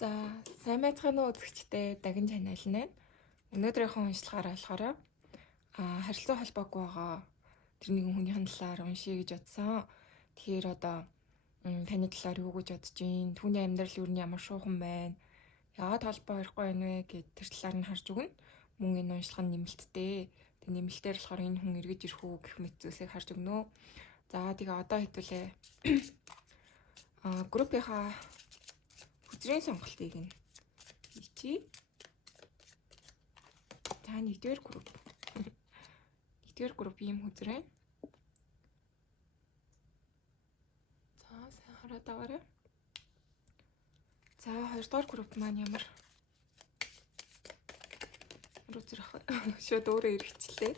За, сайн байцгаана уу үзэгчдээ Дагин channel нэ. Өнөөдрийнхөө уншлагаараа болохоор харилцаа холбоогүй байгаа тэр нэгэн хүнийхэн талаар уншия гэж бодсон. Тэгэхээр одоо таны талаар юу гэж бодож байна? Түүний амьдрал юу нь ямар шуухан байна? Яагаад холбоо ярихгүй байна вэ гэд тэр талаар нь харж өгнө. Мөн энэ уншлага нь нэмэлттэй. Тэг нэмэлтээр болохоор энэ хүн эргэж ирэх үү гэх мэт зүйлсийг харж өгнө. За, тэгээ одоо хэдүүлээ. Группийнхаа хүзрийн сонголтыг нь хийчи. За, нэгдүгээр групп. Нэгдүгээр групп ийм хүзрээ. За, сайн хараад байгаарай. За, хоёрдугаар групп маань ямар үзэр ах. Шууд өөрөө эргэчлээ.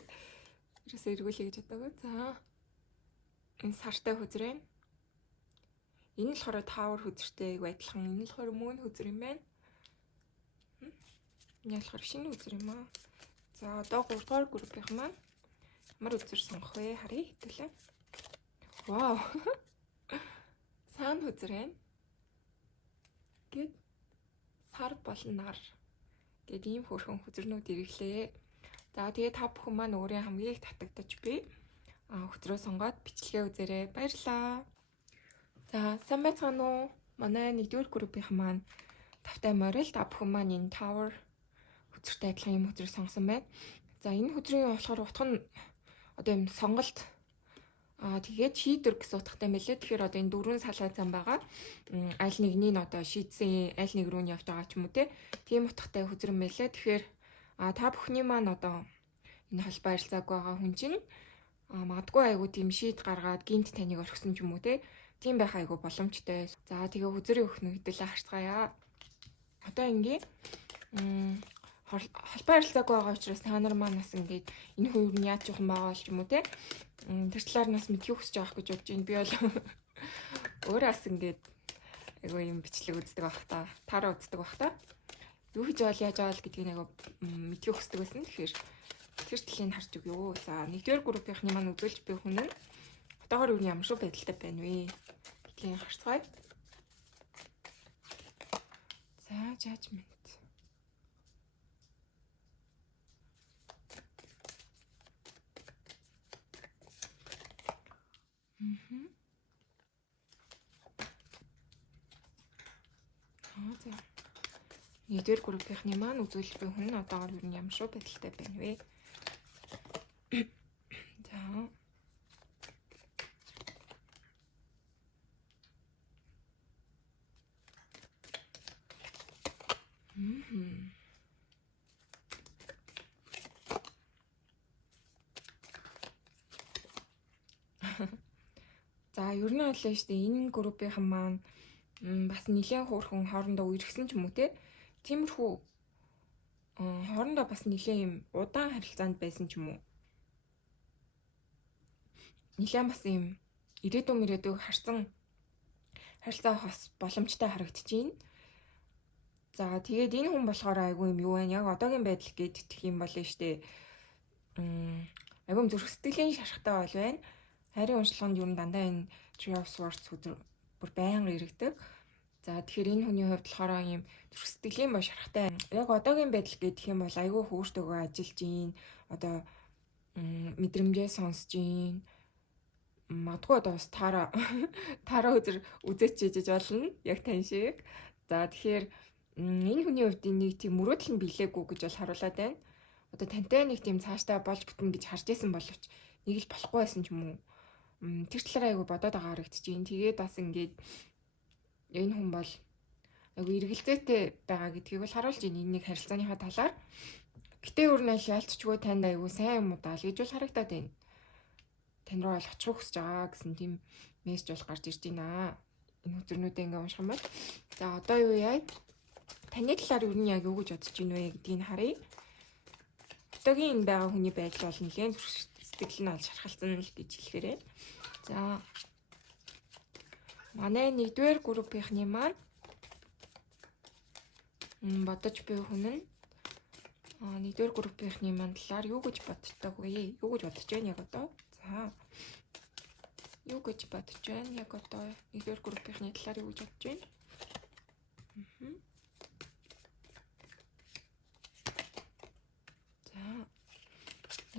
Ерөөсөө эргүүлээ гэж бодоагүй. За, энэ сартай хүзрээ. Энэ нь болохоор Tower хүзртэй адилхан. Энэ нь болохоор Moon хүзэр юм байна. Энэ болохоор шинэ хүзэр юм аа. За, одоо 3 дугаар группийнх маань ямар хүзэр сонгох вэ? Харъя хэвлээ. Вау. Сан хүзэр байна. Гэт сар болон нар гэд ийм хөрхөн хүзэрнүүд ирэглээ. За, тэгээ та бүхэн маань өөрийн хамгийн их татагдаж би хүзрөө сонгоод бичлэгээ үзээрэй. Баярлалаа. За, сайн байцгаана уу? Манай нэгдүгээр группийнхан маань тавтай морил та бүхэн маань энэ Tower хүзэртэй адилхан юм хүзрийг сонгосон байна. За, энэ хүзрийн болохоор утга нь одоо юм сонголт тэгээд шийдвэр гэсэн утгатай мэлээ. Тэгэхээр одоо энэ дөрвөн салгаа зам байгаа. Аль нэгнийг одоо шийдсэн, аль нэг рүү нь явж байгаа ч юм уу те. Тийм утгатай хүзрэн мэлээ. Тэгэхээр та бүхний маань одоо энэ холбоо харилцааг байгаа хүн чинь магадгүй айгуу тийм шийд гаргаад гинт таныг орхисон ч юм уу те. Тийм байх айгуу боломжтой. За, тэгээ хүзрийн өхнө хэдүүлээ харцгаая. Одоо ингээ холбоо харилцааг байгаа учраас та нар маань бас ингээд энэ хүн юу яаж жоохон байгаа ч юм уу те. Тэр талаар нас мэдхийг хүсэж байгаа гэж бодож байна. Би бол өөрөө бас ингээд айгуу юм бичлэг үздэг байх та. Тараа үздэг байх та. Юу хийж байгаа яаж байгаа гэдгийг айгуу мэдхийг хүсдэг байсан. Тэгэхээр тэр талыг харж өгөө. За, нэгдүгээр группийнхны маань үзүүлж буй хүн нь одоогоор юу ямар шүү байдалтай байна вэ? Гэдгийг харцгаая. За, judgment. За. Нэгдүгээр группийнхны маань үзүүлж буй хүн нь одоогоор юу ямар шүү байдалтай байна вэ? За. За, ер нь аль нь штэ энэ группийнхан маань бас нэлээд хөөрхөн хоорондоо үерхсэн ч юм уу те. Тиймэрхүү хоорондоо бас нэлээд юм удаан харилцаанд байсан ч юм уу. Нэлээд бас юм ирээдүйг харсан харилцаа хос боломжтой харагдаж байна. За, тэгээд энэ хүн болохоор айгүй юм юу вэ? Яг одоогийн байдал гэдэх юм бол нь штэ. Айгүй зүрх сэтгэлийн шарахтай бол байна. Харийн уншлаганд юу дандаа энэ Tree of Swords бүр байнга иргэдэг. За, тэгэхээр энэ хүний хувьд болохоор юм зүрх сэтгэлийн ба шарахтай. Яг одоогийн байдал гэдэх юм бол айгүй хөөртэйгөө ажиллаж гин. Одоо мэдрэмжээ сонсож гин. Магадгүй одоо бас тараа үзэр үзээч хийж болно. Яг тань шиг. За, тэгэхээр энэ хүний хувьд нэг тийм мөрөөдөл нь билээгүй гэж бол харуулад байна. Одоо тантай нэг тийм цаашдаа болж бүтнэ гэж харж исэн боловч нэг л болохгүй байсан ч юм уу. Тэр талаараа айгу бодоод байгаа харагдаж байна. Тэгээд бас ингээд энэ хүн бол айгу эргэлзээтэй байгаа гэдгийг бол харуулж байна. Энэ нэг харилцааныхаа талаар. Гэтэ өөр нь ялцчгүй танд айгу сайн юм уу даа л гэж бол харагдаад байна. Тань руу бол очих хүсэж байгаа гэсэн тийм мессеж бол гарч ирж байна. Энэ хүзэрнүүдээ ингээд унших юм бол. За, одоо юу яа? Таны талаар юу нь яг юу гэж бодож байна вэ гэдгийг харъя. Одоогийн энэ байгаа хүний байдал бол нэлээд сэтгэл нь бол шархалцсан л гэж хэлэхээрээ. За, манай нэгдүгээр группийнхны маань бодож буй хүн нь нэгдүгээр группийнхны маань талаар юу гэж боддог вэ? Юу гэж бодож байна яг одоо? За, юу гэж бодож байна яг одоо нэгдүгээр группийнхны талаар юу гэж бодож байна?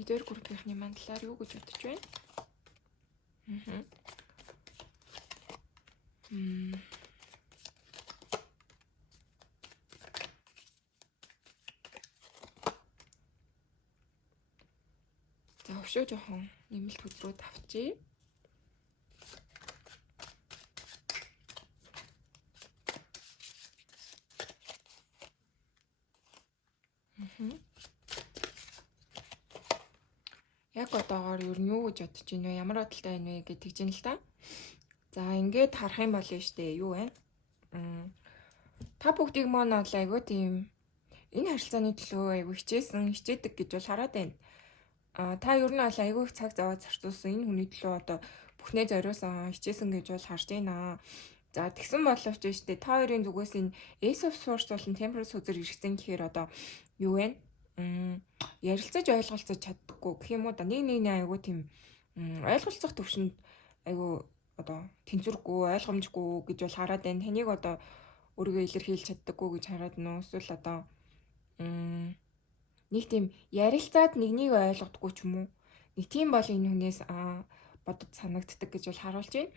2 группийнхний маань талаар юу гэж бодож байна? За өвшөө жоохон нэмэлт хөдрөө тавчи. Яг одоогоор ер нь юу гэж бодож байна вэ? Ямар бодолтой байна вэ гэж тэгж юм л та. За ингээд харах юм бол штэ юу вэ? Та бүгдийг маань бол айгүй тийм энэ харилцааны төлөө айгүй хичээдэг гэж бол хараад байна. Та ер нь бол айгүй их цаг зав зарцуулсан энэ хүний төлөө одоо бүхнээ зориулсан хичээсэн гэж бол харж байна. За тэгсэн боловч штэ та хоёрын зүгээс энэ Ace of Swords болон Temperance үзэр ирсэн гэхээр одоо юу вэ? Ярилцаж ойлголцож чаддаггүй гэх юм уу да нэг айгүй тийм ойлголцох төвшөнд айгүй одоо тэнцвэргүй ойлгомжгүй гэж бол хараад байна. Таныг одоо өөрийгөө илэрхийлж чаддаггүй гэж хараад нөө эсвэл одоо нэг тийм ярилцаад нэгнийг ойлгодоггүй ч юм уу. Нэг тийм бол энэ хүнээс бодод санагддаг гэж бол харуулж байна.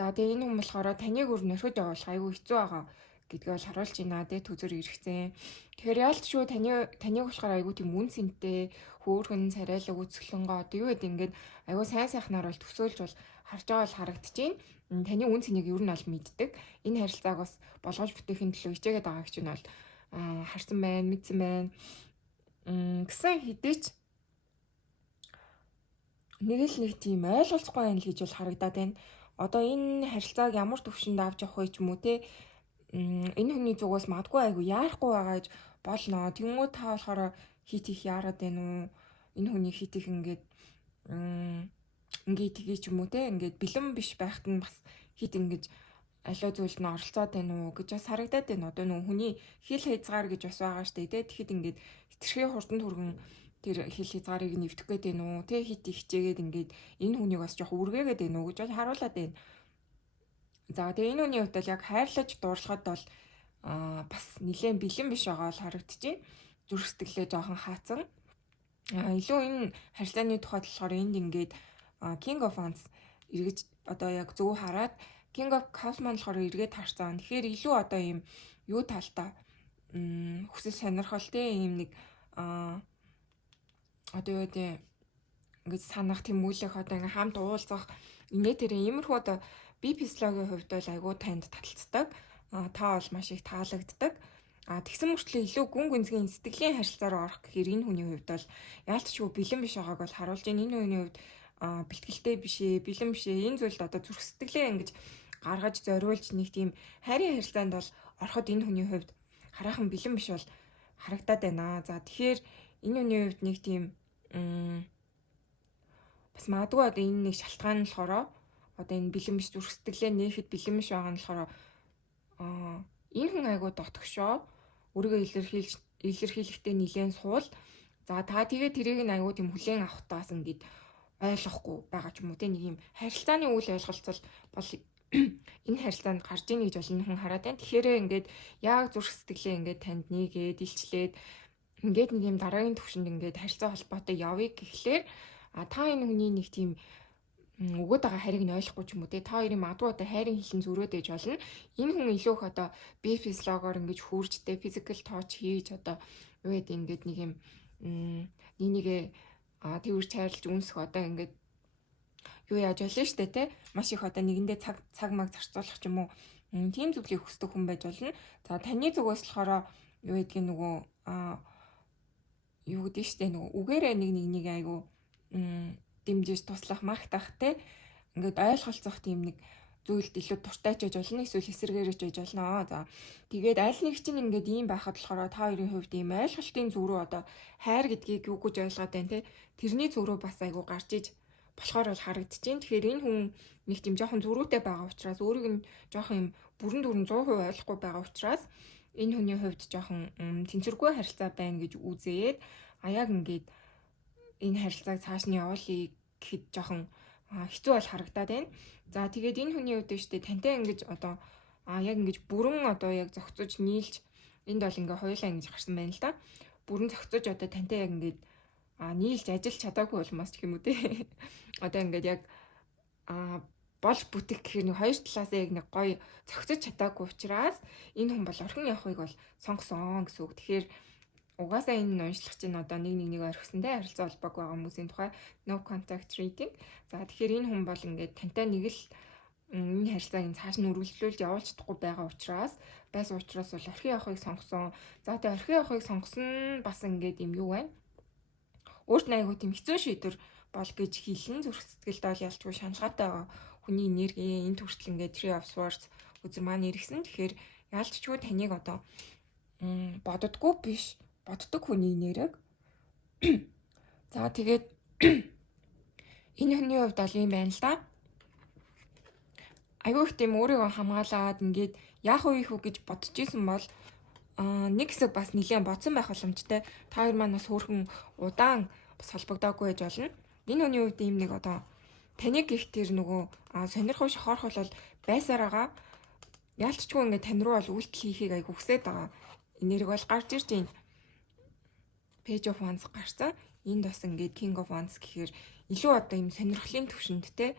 За тэгээ энэ хүн болохоор таныг өөр нөхөж явуулах айгүй хэцүү байгаа гэдгийг бол харуулж байна. Тэ төзөр ирэхсэн. Тэгэхээр яалт шүү таныг болохоор айгүй тийм үн цэнтэй хөөрхөн царайлаг үзэсгэлэнгөө одоо юу гэдэг ингээд айгүй сайхнаар бол төсөөлж бол харж байгаа бол харагдчихээн. Таны үн цэнийг ер нь бол мэддэг. Энэ харилцааг бас болгож бүтээхийн төлөө хичээгээд байгаа гэж нь бол харсан байна, мэдсэн байна. Гэсэн хэдийч нэг л нэг тийм ойлголцохгүй байл гэж бол харагдаад байна. Одоо энэ харилцааг ямар төвшөнд авч явах вэ ч юм уу те энэ хүний зүгээс магадгүй айгу яарахгүй байгаа гэж болно. Тэнгүү та болохоор хит их яарад байна уу? Энэ хүний хит их ингээд тгий ч юм уу те ингээд бэлэн биш байхад нь бас хит ингэж аливаа зүйлд нь оролцоод байна уу гэж бас харагдаад байна. Одоо нөх хүний хил хязгаар гэж бас байгаа штэ те. Тэгэхэд ингээд хитрхи хурдан түргэн тэр хил хязгаарыг нэвтэх гээд байна уу? Тэ хит их хичээгээд ингээд энэ хүнийг бас жоох үргээгээд байна уу гэж бол харуулад байна. За тэгээ энэ хүний хувьд бол яг хайрлаж дуурлахад бол бас нэлээд бэлэн биш байгаа бол харагдчихээн. Зүрх сэтгэлээ жоохон хаацсан. Илүү энэ харилцааны тухайд болохоор энд ингээд King of Wands эргэж одоо яг зөв хараад King of Cups маань болохоор эргээд харцсан. Тэгэхээр илүү одоо ийм юу талтай хүсэл сонирхолтой ийм нэг одоо юу гэдэг ингэж санах тэмүүлэх одоо ингээм хамт уулзах инээ тэр иймэрхүү одоо би психологийн хувьд бол айгүй танд таталцдаг. Та бол маш их таалагддаг. Тэгсэн мөртлөө илүү гүн гүнзгий сэтгэлийн харилцаар орох гэхээр энэ хүний хувьд бол яалтчгүй бэлэн биш байгааг бол харуулж байна. Энэ хүний хувьд бэлтгэлтэй биш ээ, бэлэн биш ээ. Энэ зүйлд одоо зүрх сэтгэлээ ингэж гаргаж зориулж нэг тийм хайрын харилцаанд бол ороход энэ хүний хувьд хараахан бэлэн биш бол харагдаад байна. За тэгэхээр энэ хүний хувьд нэг тийм бас магадгүй одоо энэ нэг шалтгаан нь болохоор одоо энэ бэлэн биш зүрх сэтгэлээ нээхэд бэлэн биш байгаа нь болохоор энэ хүн айгуу дотгошоо өөрийгөө илэрхийлэхдээ нэлээд суул. За та тэгээ тэрийг нь айгуу тийм хүлээн авахтаас ингээд ойлгохгүй байгаа ч юм уу те нэг юм харилцааны үйл ойлголцол бол энэ харилцаанд гарч ийн гэж бол энэ хүн хараад байна. Тэгэхээр ингээд яг зүрх сэтгэлээ ингээд танд нийгээд илчлээд ингээд нэг юм дараагийн төвшөнд ингээд харилцаа холбоотой явъя гэхлээр та энэ хүний нэг тийм өгөөд байгаа хайрыг нь ойлгохгүй ч юм уу те та хоёрын магадгүй одоо хайрын хилэн зөрөөд ээж болно. Энэ хүн илүү их одоо би физиологоор ингэж хүүржтэй физикал touch хийж одоо юу гэдэг ингээд нэг юм нэгээ тэрвэр чайрлж үнсэх одоо ингээд юу яаж болно штэ те маш их одоо нэгэндээ цаг маг зарцуулах ч юм уу тийм зүйлийг хүсдэг хүн байж болно. За таны зүгээс болохоор юу гэдгийг нөгөө юу гэдэг штэ нөгөө үгээрээ нэг айгу дэмжиж туслах магтах те ингээд ойлголцох тийм нэг зүйлд илүү дуртайч байж болно эсвэл эсэргээрэж байж болно. За тэгээд аль нэг чинь ингээд ийм байхад болохоор та хоёрын хувьд ийм ойлголтын зүг рүү одоо хайр гэдгийг юу гэж ойлгоод байна те тэрний зүг рүү бас айгу гарч иж болохоор бол харагдчихээн. Тэгэхээр энэ хүн нэг тийм жоохон зөрүүтэй байгаа учраас өөрийг нь жоохон юм бүрэн дүрэн 100% ойлгохгүй байгаа учраас энэ хүний хувьд жоохон тэнцвэргүй харилцаа байна гэж үзээд яг ингээд энэ харилцааг цааш нь явуулъя гэхэд жоохон хэцүү бол харагдаад байна. За тэгээд энэ хүний хувьд шүү дээ тантай ингэж одоо яг ингэж бүрэн одоо яг зохицож нийлж энд бол ингээ хоёулаа ингэж гарсан байна л да. Бүрэн зохицож одоо тантай яг ингэж нийлж ажиллаж чадаагүй улмаас гэх юм уу те. Одоо ингээд яг болж бүтэх гэхээр нэг хоёр талаасаа яг нэг гоё зохицож чадаагүй учраас энэ хүн бол орхин явахыг бол сонгосон гэсэн үг. Тэгэхээр угаасаа энэ уншлах чинь одоо нэг орхисонтой харилцаа холбоогүй байгаа хүмүүсийн тухай no contact reading. За тэгэхээр энэ хүн бол ингээд тантай нэг л энэ харилцааг цааш нь үргэлжлүүлж явуулж чадахгүй байгаа учраас бол орхин явахыг сонгосон. За тэгээ орхин явахыг сонгосон бас ингээд юм юу вэ? Өөрт нь айгүй тийм хэцүү шийдвэр бол гэж хэлэн зүрх сэтгэлд бол ялчгүй шаналгаатай байгаа хүний энерги энэ төрөл ингээд Three of Swords үзэр маань иргсэн. Тэгэхээр ялчгүй таныг одоо боддоггүй биш боддог хүний нэрэг. За тэгээд энэ хүний хувьд бол юм байна л да. Айгүй их тийм өөрийгөө хамгаалаад ингээд яах вэ гэж бодож исэн бол нэг хэсэг бас нэлээд бодсон байх боломжтой. Та хоёр маань бас хөөрхөн удаан бас холбогдоогүй байж болно. Энэ хүний хувьд ийм нэг одоо таныг их тэр нөгөө сонирхол шохорхол бол байсаар байгаа. Яалтчгүй ингээд тань руу бол үйлдэл хийхийг айгүй хүсээд байгаа. Энерги бол гарч ирж байна. Page of Wands гарсан. Энд бас ингээд King of Wands гэхээр илүү одоо ийм сонирхлын төвшөнд те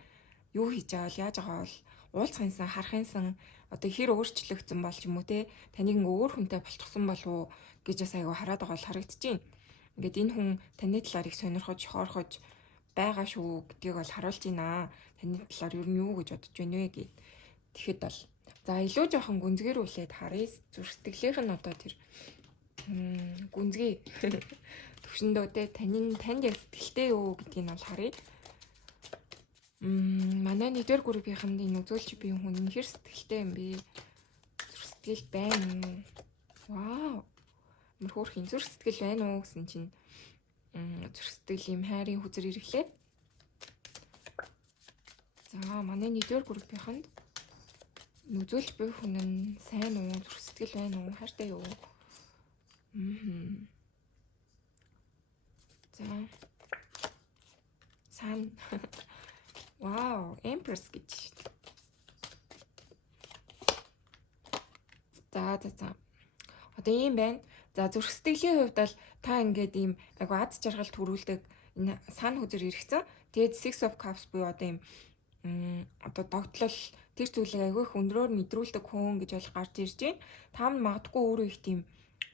юу хийж байгаа бол яаж байгаа бол уулзахынсан харахынсан одоо хэр өөрчлөгдсөн бол ч юм уу те таныг ингээ өөр хүнтэй болчихсон болов уу гэж бас айгүй хараад байгаа бол харагдчихээн. Ингээд энэ хүн таны талаар их сонирхож хоорхож байгаа шүү гэдгийг бол харуулж байна. Таны талаар ер нь юу гэж бодож байна вэ гэд. Тэгэхэд бол за илүү жоохон гүнзгийрүүлээд харъя. Зүрх сэтгэлийнх нь одоо тэр гүнзгий төвшөндөө те танд яг сэтгэлтэй юу гэдгийг бол харъя. Манай нэгдүгээр группийнхэнд энэ үзүүлж буй хүн хэр сэтгэлтэй юм бэ? Зүрх сэтгэл байна уу? Вау. Мөр хөөрхөн зүрх сэтгэл байна уу гэсэн чинь зүрх сэтгэл юм хайрын хүзэр ирэхлээ. За манай нэгдүгээр группийнхэнд үзүүлж буй хүн нь сайн уу? Зүрх сэтгэл байна уу? Хайртай юу? За. Сан Вау, Empress гэж. За. Одоо ийм байна. За зүрх сэтгэлийн хувьд бол та ингээд ийм айгу аз жаргал төрүүлдэг энэ сан хүзэр ирэхсэн. Тэгээд Six of Cups буюу одоо ийм одоо догтлол тэр зүйлийг айгу их өндрөөр мэдрүүлдэг хүн гэж бол гарч ирж байна. Та нь магадгүй өөрөө их тийм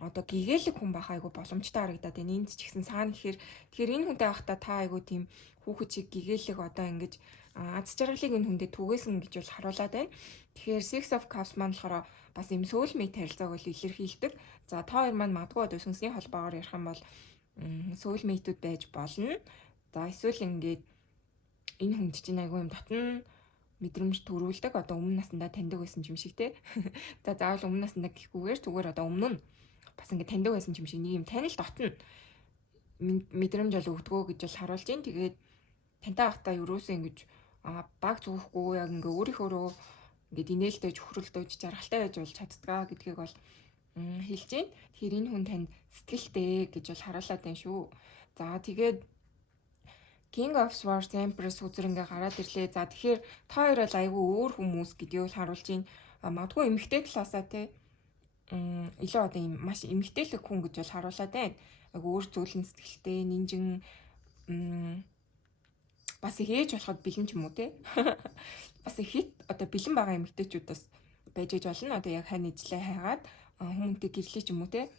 одоо гэгээлэг хүн баха айгу боломжтой харагдаад байна. Энд ч гэсэн саана гэхээр тэгэхээр энэ хүнтэй байхдаа та айгу тийм хүүхэд чиг гэгээлэг одоо ингэж аз жаргалыг энэ хүндэд түгээсэн гэж бол харуулад байна. Тэгэхээр Six of Cups маань болохоор бас юм soulmate харилцааг бол илэрхийлдэг. За та хоёр маань магадгүй одоо сүнсний холбоогоор ярих юм бол soulmate-уд байж болно. За эсвэл ингээд энэ хүнд чинь айгүй юм дотн мэдрэмж төрүүлдэг. Одоо өмнө насндаа таньдаг байсан юм шиг те. За заавал өмнө насндаа гэхгүйгээр зүгээр одоо өмнө нь бас ингээд таньдаг байсан юм шиг нэг юм танил дотн мэдрэмж бол өгдгөө гэж бол харуулж байна. Тэгээд тантай байхдаа юуроосоо ингэж баг зүгхгүй яг ингээ өөрийнхөө ингээд инээлтэй чөхрөлдөөж жаргалтай байж бол чаддгаа гэдгийг бол хэлж байна. Тэгэхээр энэ хүн танд сэтгэлтэй гэж бол харуулад байна шүү. За тэгээд King of Swords Empress үзэр ингээ гараад ирлээ. За тэгэхээр та хоёр бол айгүй өөр хүмүүс гэдгийг бол харуулж байна. Магадгүй эмэгтэй талаасаа те илүү одоо юм маш эмэгтэйлэг хүн гэж бол харуулад байна. Айгүй өөр зөөлөн сэтгэлтэй, нинжин бас их ээж болоход бэлэн ч юм уу те. Бас их хит одоо бэлэн байгаа эмэгтэйчүүд бас байж болно. Одоо яг хань ижлээ хайгаад хүмүүнтэй гэрлээ ч юм уу те.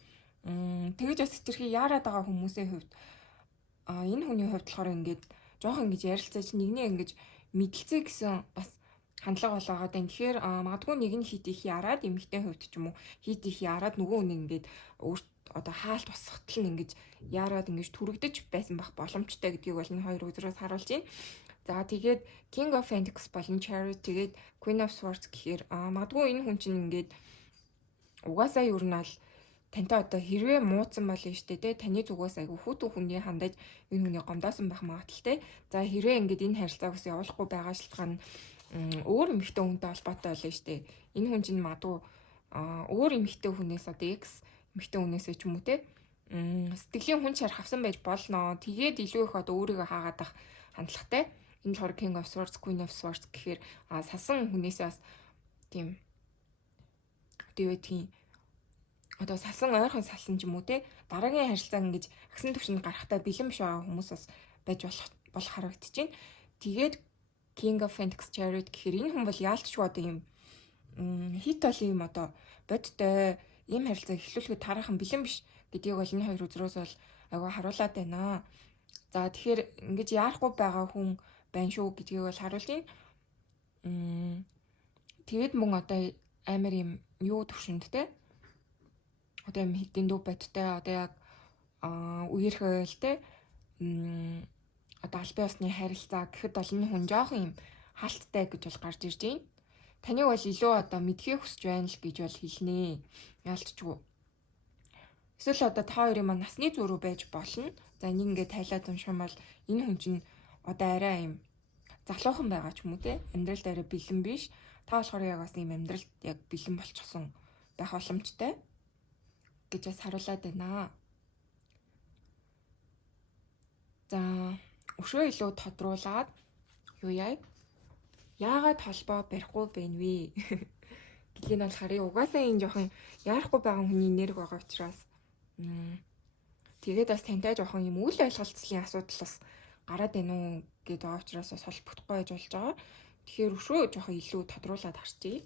Тэгэж бас хэтэрхий яарад байгаа хүмүүсийн хувьд энэ хүний хувьд болохоор ингээд жоохон ингэж ярилцаж нэгнээ ингэж мэдлцээ гэсэн бас хандлага болоод байна. Тэгэхээр магадгүй нэг нь хит их яраад эмэгтэй хувьд ч юм уу хит их яраад нөгөө нэг ингээд өөрт одоо хаалт босгохтол нь ингэж яарад ингэж түрэгдэж байсан бах боломжтой гэдгийг бол энэ хоёр үзрээс харуулж байна. За тэгээд King of Pentacles болон Chariot тэгээд Queen of Swords гэхээр магадгүй энэ хүн чинь ингээд угаасаа юу нь ал тантай одоо хэрвээ мууцсан болно шүү дээ те таны зүгээс айгүй хүүтэн хүний хандаж энэ хүний гомдоосон байх магадaltaй. За хэрвээ ингээд энэ харилцааг ус явуулахгүй байгаа шалтгаан нь өөр эмэгтэй хүнтэй холбоотой болно шүү дээ. Энэ хүн чинь магадгүй өөр эмэгтэй хүнээс одоо X эмэгтэй хүнээсээ ч юм уу те сэтгэлийн хүн чарах авсан байж болно. Тэгээд илүү их одоо өөрийгөө хаагаад ах хандлагатай. Энэ болохоор King of Swords, Queen of Swords гэхээр сасан хүнээсээ бас тийм тийм одоо салсан ойрхон салсан ч юм уу те дараагийн харилцаа ингэж агсан төвшөнд гарахтаа бэлэн биш байгаа хүмүүс бас байж болох харагдаж байна. Тэгээд King of Phoenix Chariot гэхээр энэ хүн бол яалтчгүй одоо юм хит бол юм одоо бодтой ийм харилцаа эхлүүлэхэд тараахан бэлэн биш гэдгийг бол энэ хоёр үзрөөс бол айгаа харуулад байна. За тэгэхээр ингэж яарахгүй байгаа хүн байна шүү гэдгийг бол харуулж байна. Тэгээд мөн одоо амар юм юу төвшөнд те одоо юм хэдийн дүү бодтой одоо яг үерхэл те одоо албан ёсны харилцаа гэхэд бол энэ хүн жоох юм хаалттай гэж бол гарч ирж байна. Таныг бол илүү одоо мэдхийг хүсэж байна л гэж бол хэлнэ. Яалтчгүй. Эсвэл одоо та хоёрын маань насны зөрүү байж болно. За энийг ингээд тайлаад уншмал энэ хүн чинь одоо арай юм залуухан байгаа ч юм уу те амьдралд арай бэлэн биш. Та болохоор яг бас юм амьдралд яг бэлэн болчихсон байх боломжтой гэж бас харуулад байна. За өшөө илүү тодруулаад юу яа? Яагаад холбоо барихгүй байна вэ? Гэдгийг нь болохоор угаасаа энэ жоохон яарахгүй байгаа хүний нэрг байгаа учраас тэгээд бас тантай жоохон юм үйл ойлголцлын асуудал бас гараад байна уу гэдэг байгаа учраас бас холбогдохгүй байж болж байгаа. Тэгэхээр өшөө жоохон илүү тодруулаад харчъя.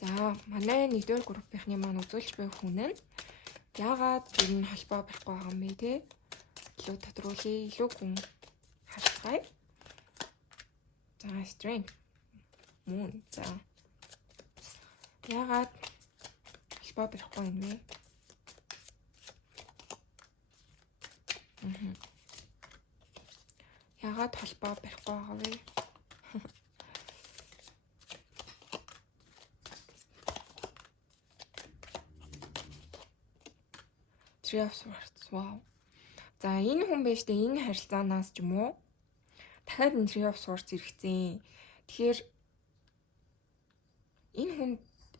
За манай 1-р группийнхны маань үзүүлж буй хүн нь яагаад ер нь холбоо барихгүй байгаа юм бэ те? Илүү тодруулъя, илүү хүн харцгаая. За strength moon. За яагаад холбоо барихгүй юм бэ? Яагаад холбоо барихгүй байгаа вэ? Three of Swords. Wow. За энэ хүн байж тээ энэ харилцаанаас ч юм уу дахиад энэ Three of Swords иргэцэн. Тэгэхээр энэ хүн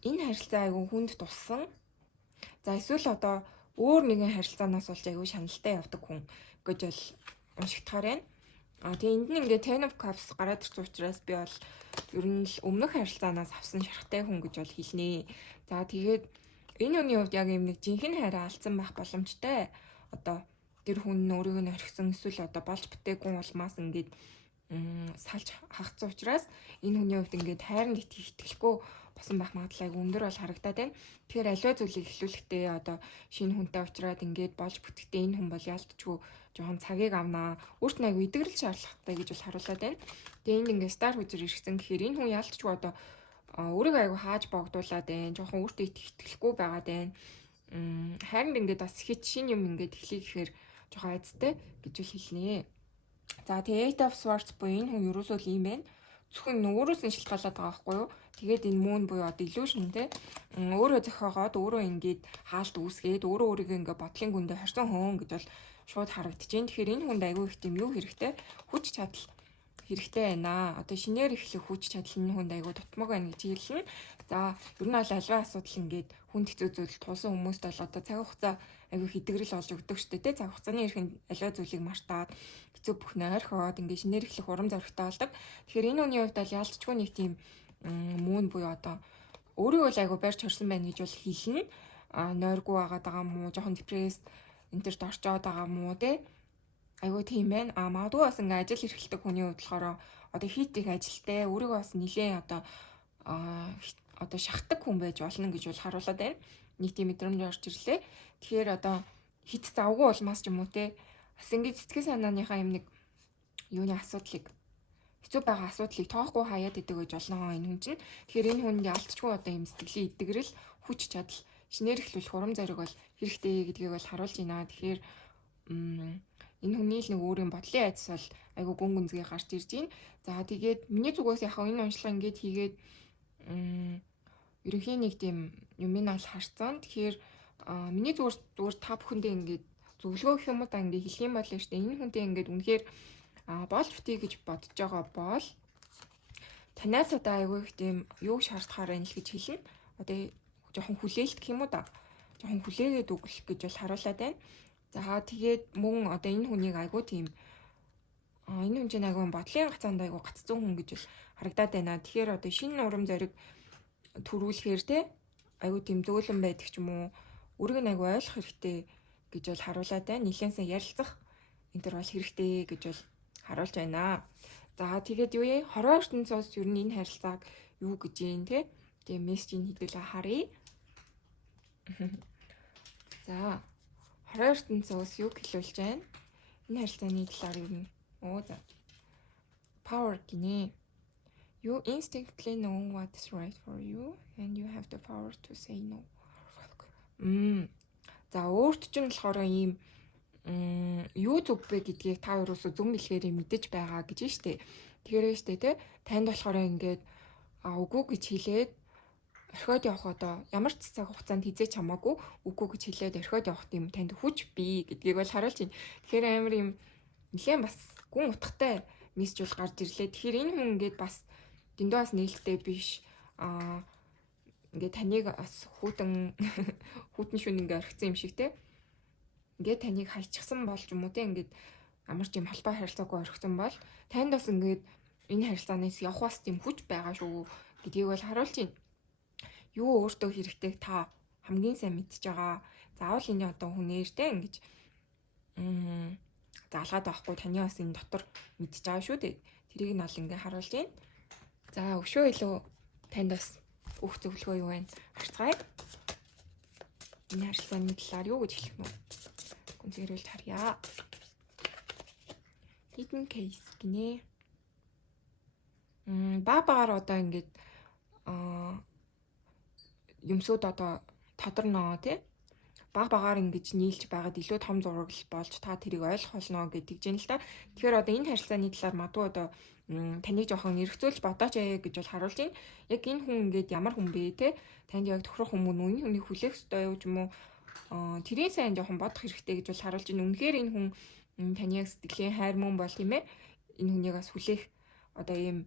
энэ харилцаа айгүй хүнд туссан. За эсвэл одоо өөр нэгэн харилцаанаас болж айгүй шаналтай явдаг хүн гэж бол уншигдахаар байна. Тэгээ энд нь ингээд Ten of Cups гараад ирсэн учраас би бол ер нь л өмнөх харилцаанаас авсан шархтай хүн гэж бол хэлнэ. За тэгээд энэ хүний хувьд яг юм нэг жинхэнэ хайраа алдсан байх боломжтой. Одоо тэр хүн нь өөрийг нь орхисон эсвэл одоо болж бүтээгүй улмаас ингээд салж хагцсан учраас энэ хүний хувьд ингээд хайранд итгэлгүй босон байх магадлал айгүй өндөр бол харагдаад байна. Тэгэхээр аливаа зүйлийг эхлүүлэхдээ одоо шинэ хүнтэй уулзраад ингээд болж бүтэхдээ энэ хүн бол яалтчгүй жоохон цагийг авнаа. Өөрт нь айгүй идэгрэл шаардлагатай гэж бол харуулад байна. Тэгээ энд ингээд Star Wizard ирсэн гэхээр энэ хүн яалтчгүй одоо өөрийгөө айгүй хааж богдуулаад байна. Жоохон өөртөө итгэлгүй байгаад байна. Харин ингээд бас хит шин юм ингээд эхлэе гэхээр жоохон айцтай гэж л хэлнэ. За тэгээ Eight of Swords буюу энэ хүн ерөөсөө л юм байна. Зөвхөн өөрөөс нь шилтгаалаад байгаа байхгүй юу? Тэгээд энэ moon буюу одоо illusion те өөрөө зохиогоод өөрөө ингээд хаалт үүсгээд өөрөө өөрийгөө ингээд бодлын гүндээ хорсон хөөн гэж бол шууд харагдаж байна. Тэгэхээр энэ хүнд айгүй их тийм юу хэрэгтэй? Хүч чадал хэрэгтэй байна. Одоо шинээр эхлэх хүч чадал нь хүнд айгүй дутмаг байна гэж хэлнэ. За ер нь бол аливаа асуудал ингээд хүнд хэцүү зүйл тулсан хүмүүст бол одоо цаг хугацаа айгүй хэдгэрэл болж өгдөг штэ тэ цаг хугацааны ихэнд аливаа зүйлийг мартаад хэцүү бүхнээ орхиод ингээд шинээр эхлэх урам зоригтой болдог. Тэгэхээр энэ хүний хувьд бол яалтчгүй нэг тийм мөн буюу одоо өөрийгөө л айгүй барьж хорсон байна гэж бол хэлнэ. Нойргүй байгаа мó жоохон депресс энтерт орчоод байгаа мó тэ айгүй тийм байна. Магадгүй бас ингээд ажил эрхэлдэг хүний хувьд болохоор одоо хийх ажилтай өөрийгөө бас нилээн одоо шахдаг хүн байж болно гэж бол харуулад байна. Нэг тийм мэдрэмж орж ирлээ. Тэгэхээр одоо хит завгүй улмаас ч юм уу те бас ингээд сэтгэл санааныхаа юм нэг юуны асуудлыг хэцүү байгаа асуудлыг тоохгүй хаяад идэг гэж болно энэ хүн чинь. Тэгэхээр энэ хүнд ялцчгүй одоо юм сэтгэлийн идэгрэл хүч чадал шинээр эхлүүлэх урам зориг бол хэрэгтэй гэдгийг бол харуулж байна. Тэгэхээр энэ хүний л нэг өөрийн бодлын айдас бол айгүй гүн гүнзгий гарч ирж байна. За тэгээд миний зүгээс яг энэ уншлага ингээд хийгээд ерөнхийн нэг тийм юм нь бол харцсан. Тэгэхээр миний зүгээр та бүхэндээ ингээд зөвлөгөө гэх юм уу та ингээд хэлэх юм бол шүү дээ. Энэ хүнтэй ингээд үнэхээр болж битгий гэж бодож байгаа бол танаас одоо айгүй их тийм юу шаардахаар байна л гэж хэлнэ. Одоо жоохон хүлээлт гэх юм уу да. Жоохон хүлээгээд өгөх гэж бол харуулад байна. За тэгээд мөн одоо энэ хүнийг айгүй тийм энэ хүн чинь айгүй бодлын гацаанд айгүй гаццсан хүн гэж бол харагдаад байна. Тэгэхээр одоо шинэ урам зориг төрүүлэхээр те айгүй тийм зөөлөн байдаг ч юм уу, өргөн айгүй ойлгох хэрэгтэй гэж бол харуулад байна. Нилээнсэн ярилцах энэ төр бол хэрэгтэй гэж бол харуулж байна. За тэгээд юу яа? Хороо ертөнцөөс ер нь энэ харилцааг юу гэж юм те? Тэгээ мессежийг хэдүүлээ харъя. За хороо ертөнцөөс юу хэлүүлж байна? Энэ харилцааны талаар ер нь за power гинэ. You instinctively know what is right for you and you have the power to say no. За өөрт чинь болохоор ийм юу зүг бэ гэдгийг та юусоо зөв мэлхээр мэдэж байгаа гэж байна шүү дээ. Тэгэхээр шүү дээ те танд болохоор ингээд үгүй гэж хэлээд орхиод явах одоо ямар ч цаг хугацаанд хизээч хамаагүй үгүй гэж хэлээд орхиод явах тийм танд хүч бий гэдгийг бол харуулж байна. Тэгэхээр амар юм нэлээд бас гүн утгатай мессеж бол гарч ирлээ. Тэгэхээр энэ хүн ингээд бас дэндүү бас нээлттэй биш. Ингээд таныг бас хүүтэн шүн ингээд орхисон юм шиг те. Ингээд таныг хайчихсан бол ч юм уу те ингээд ямар ч юм холбоо харилцаагүй орхисон бол танд бас ингээд энэ харилцаанаас явах бас тийм хүч байгаа шүү гэдгийг бол харуулж байна. Юу өөртөө хэрэгтэй та хамгийн сайн мэдж байгаа. Заавал энэ одоо хүнээр те ингэж заалгаад байхгүй таны бас энэ дотор мэдж байгаа шүү дээ. Тэрийг нь ол ингээ харуулж байна. За өшөө илүү танд бас бүх зөвлөгөө юу байна? Харцгаая. Энэ харилцааны талаар юу гэж хэлэх нь вэ? Гүнзгийрүүлж харъя. Hidden case гинэ. Багаар одоо ингээд юмсууд одоо тодорноо тий. Багаар ингэж нийлж байгаад илүү том зураг болж та тэрийг ойлгох болно гэдэг жин л та. Тэгэхээр одоо энэ харилцааны талаар магадгүй одоо таныг жоохон эргцүүлж бодооч гэж бол харуулж байна. Яг энэ хүн ингээд ямар хүн бэ те? Танд яг тохирох хүмүүн үний хүнийг хүлээх ёстой юу ч юм уу? Тэрийн сайн жоохон бодох хэрэгтэй гэж бол харуулж байна. Үнэхээр энэ хүн таны яг сэтгэлийн хайр мөн бол тийм ээ. Энэ хүнийг бас хүлээх одоо ийм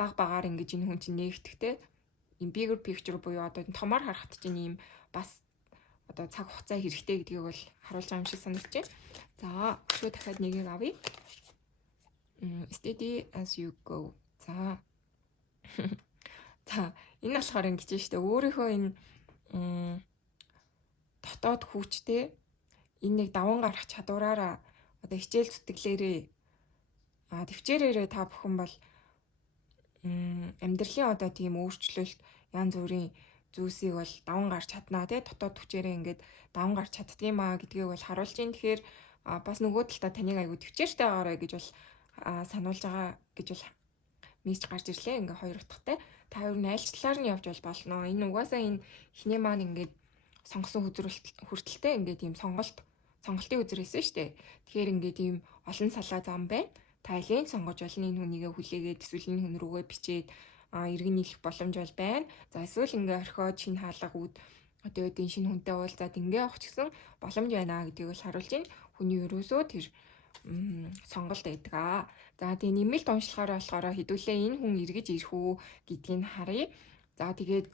багаар ингэж энэ хүн чинь нээгдэх те. Ийм bigger picture буюу одоо томоор харахад чинь ийм бас одоо цаг хугацаа хэрэгтэй гэдгийг бол харуулж байгаа юм шиг санагдаж байна. За, өшөө дахиад нэгийг авъя. Steady as you go. За. За, энэ болохоор ингэж штэ өөрийнхөө энэ дотоод хүчтэй энэ нэг даван гарах чадвараараа одоо хичээл зүтгэлээрээ төвчээрээрээ та бүхэн бол амьдралын одоо тийм өөрчлөлт янз бүрийн зүйлсийг бол даван гарч чаднаа тий дотоод хүчээрээ ингээд даван гарч чаддгиймаа гэдгийг бол харуулж байна. Тэгэхээр бас нөгөө талдаа таныг аягүй төвчээртэй байгаарай гэж бол сануулж байгаа гэж бол мессеж гарч ирлээ. Ингээ хоёр утгатай. Та юу н аль талаар нь явж бол болно. Энэ угаасаа энэ эхний маань ингээд сонгосон хүртэлтэй ингээд ийм сонголтын үзрээсэн шүү дээ. Тэгэхээр ингээд ийм олон салаа зам байна. Та алийг сонгож болно. Энэ хүнийгээ хүлээгээд эсвэл энэ хүн рүүгээ бичээд иргэн нийлэх боломж бол байна. За эсвэл ингээ орхиод шинэ хаалга үүд одоо үеийн шинэ хүнтэй уулзаад ингээ авах ч гэсэн боломж байна гэдгийг бол харуулж байна. Хүний өрөөсөө тэр сонголт байдаг. За тэгээ нэмэлт уншлахаар болохоор хэдүүлээ энэ хүн эргэж ирэх үү гэдгийг харъя. За тэгээд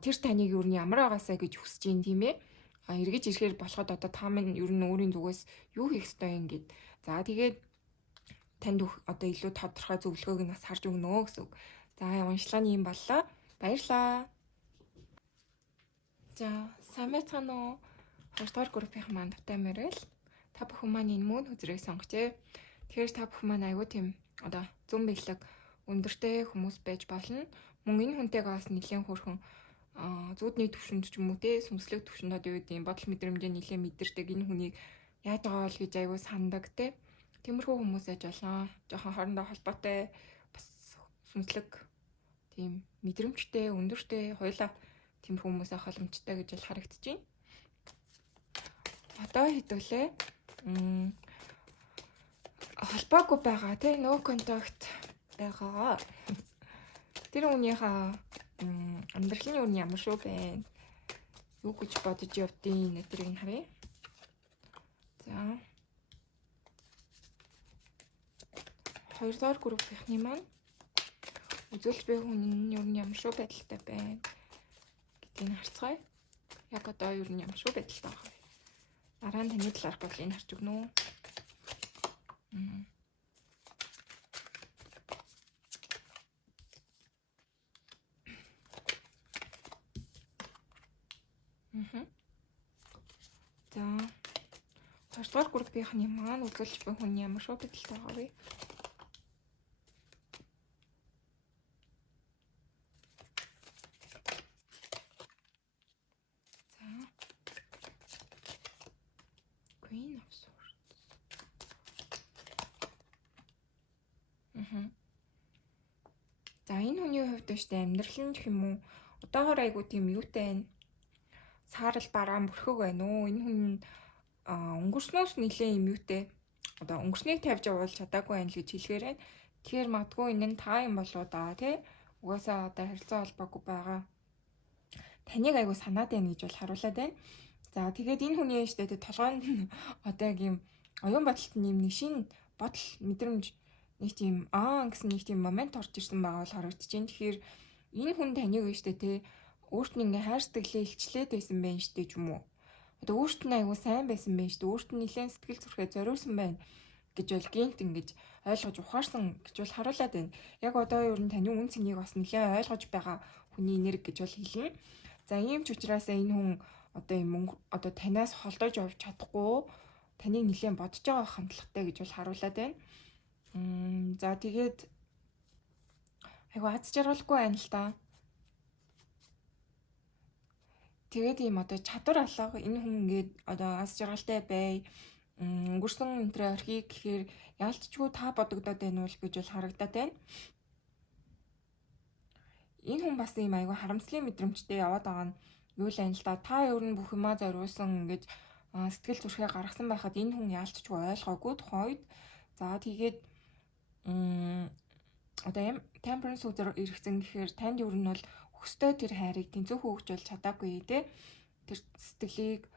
тэр таныг юу нь ямар байгаасаа гэж хүсэж юм тийм ээ. Эргэж ирэхээр болоход одоо та минь юу нь өөрийн зүгээс юу хийх ёстой юм гээд. За тэгээд танд одоо илүү тодорхой зөвлөгөөг нь бас харж өгнө гэсэн үг. За уншлагын юм боллоо. Баярлалаа. За сайн байцгаана уу? 2 дугаар группийн маань тавтай мөрөл. Та бүхэн маань энэ мөн үзрийг сонгочээ. Тэгэхээр та бүхэн маань аягүй тийм одоо зөв мэдлэг өндөртэй хүмүүс байж болно. Мөн энэ хүнтэйгээ бас нэлээд хөөрхөн зүудний төвшөнд ч юм уу те сүнслэг төвшөнд одоо юу гэдэг юм бодол мэдрэмжээ нэлээд мэдэрдэг энэ хүнийг яаж байгаа бол гэж аягүй сандаг те. Тиймэрхүү хүмүүс аж болно. Жохон хоорондоо холбоотой бас сүнслэг тийм мэдрэмжтэй өндөртэй хоёлаа тиймэрхүү хүмүүс ах боломжтой гэж бол харагдаж байна. Одоо хэдүүлээ холбоогүй байгаа тийм no contact байгаа. Тэр хүнийхээ амьдралын юу ямар шүү бэ? Юу гэж бодож явдیں۔ Тэрийг нь харъя. За 2 дугаар группийнхний маань үзүүлж буй хүн нь юу ямар шүү байдалтай байна гэдгийг нь харцгаая. Яг одоо юу ямар шүү байдалтай байгаа вэ? Дараа нь таны талаарх бол энэ харж өгнө үү? За 2 дугаар группийнхны маань үзүүлж буй хүн ямар шүү гэдэлтэй байгаа вэ? За Queen of Swords. За энэ хүний хувьд штэ амьдрал нь гэх юм уу одоогоор айгуу тийм юутай байна. Саарал бараан бүрхэг байна уу? Энэ хүн өнгөрснөөс нэлээ юм юутэй. Одоо өнгөрснийг тавьж явуул чадаагүй байна л гэж хэлэхээр байна. Тэгэхээр магадгүй энэ нь та юм болоо да тий. Угаасаа одоо харилцаа холбоогүй байгаа. Таныг айгуу санаад байна гэж бол харуулад байна. За тэгээд энэ хүний штэ толгойд одоо яг юм оюун бодолд нэм нэг шин бодол мэдрэмж нэг тийм гэсэн нэг тийм момент орж ирсэн байгаа бол харагдаж байна. Тэгэхээр энэ хүн таныг штэ тий өөрт нь ингээ хайр сэтгэлээ илчлээд байсан байх штэ ч юм уу. Одоо өөрт нь айгуу сайн байсан байх штэ. Өөрт нь нэлээд сэтгэл зүрхээ зориулсан байна гэж бол гинт ингэж ойлгож ухаарсан гэж бол харуулад байна. Яг одоо ер нь таны үн цэнийг бас нэлээд ойлгож байгаа хүний нэр гэж бол хэлнэ. За ийм ч учраас энэ хүн одоо юм одоо танаас холдож явж чадахгүй таныг нэлээд бодож байгаа хандлагатай гэж бол харуулад байна. За тэгээд айгуу аз жаргалгүй байна л та. Тэгээд ийм одоо чадвар алга энэ хүн ингээд одоо аз жаргалтай бай. Өнгөрсөн өнтрээ орхийг гэхээр ялцчгүй та бодогдоод байна уу гэж бол харагдаад байна. Энэ хүн бас ийм айгуу харамслын мэдрэмжтэй яваад байгаа нь юу л байна л да. Та ер нь бүх юмаа зориулсан ингээд сэтгэл зүрхээ гаргасан байхад энэ хүн ялцчгүй ойлгоогүй тухайн үед. За тэгээд одоо temperance үзэр иргэсэн гэхээр танд ер нь бол өстой тэр хайрыг тэнцвэрхүү өгч бол чадаагүй те. Тэр сэтгэлийг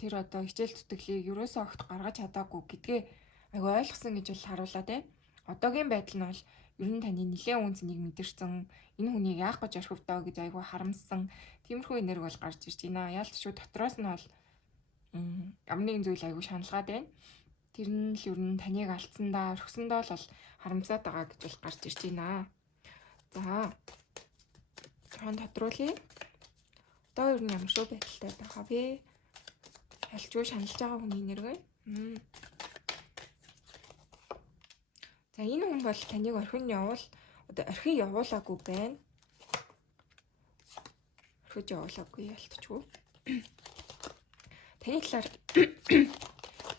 тэр одоо хичээл зүтгэлийг ерөөсөө огт гаргаж чадаагүй гэдгээ айгу ойлгосон гэж бол харуулад байна. Одоогийн байдал нь бол ер нь таны нэлээд үн цэнийг мэдэрсэн, энэ хүнийг яах гэж орхив доо гэж айгу харамссан тиймэрхүү энерги бол гарч ирж байна. Яалтчгүй дотроос нь бол ямар нэгэн зүйл айгу шаналгаад байна. Тэр нь л ер нь таныг алдсандаа орхисондоо л харамсаад байгаа гэж бол гарч ирж байна. За хан тодруулъя. Одоо ер нь ямар шүү байдалтай байгаа вэ? Альчгүй шаналж байгаа хүний нэр вэ? За энэ хүн бол таныг орхин явуулаагүй байна. Орхиж явуулаагүй ялтчгүй. Таны талаар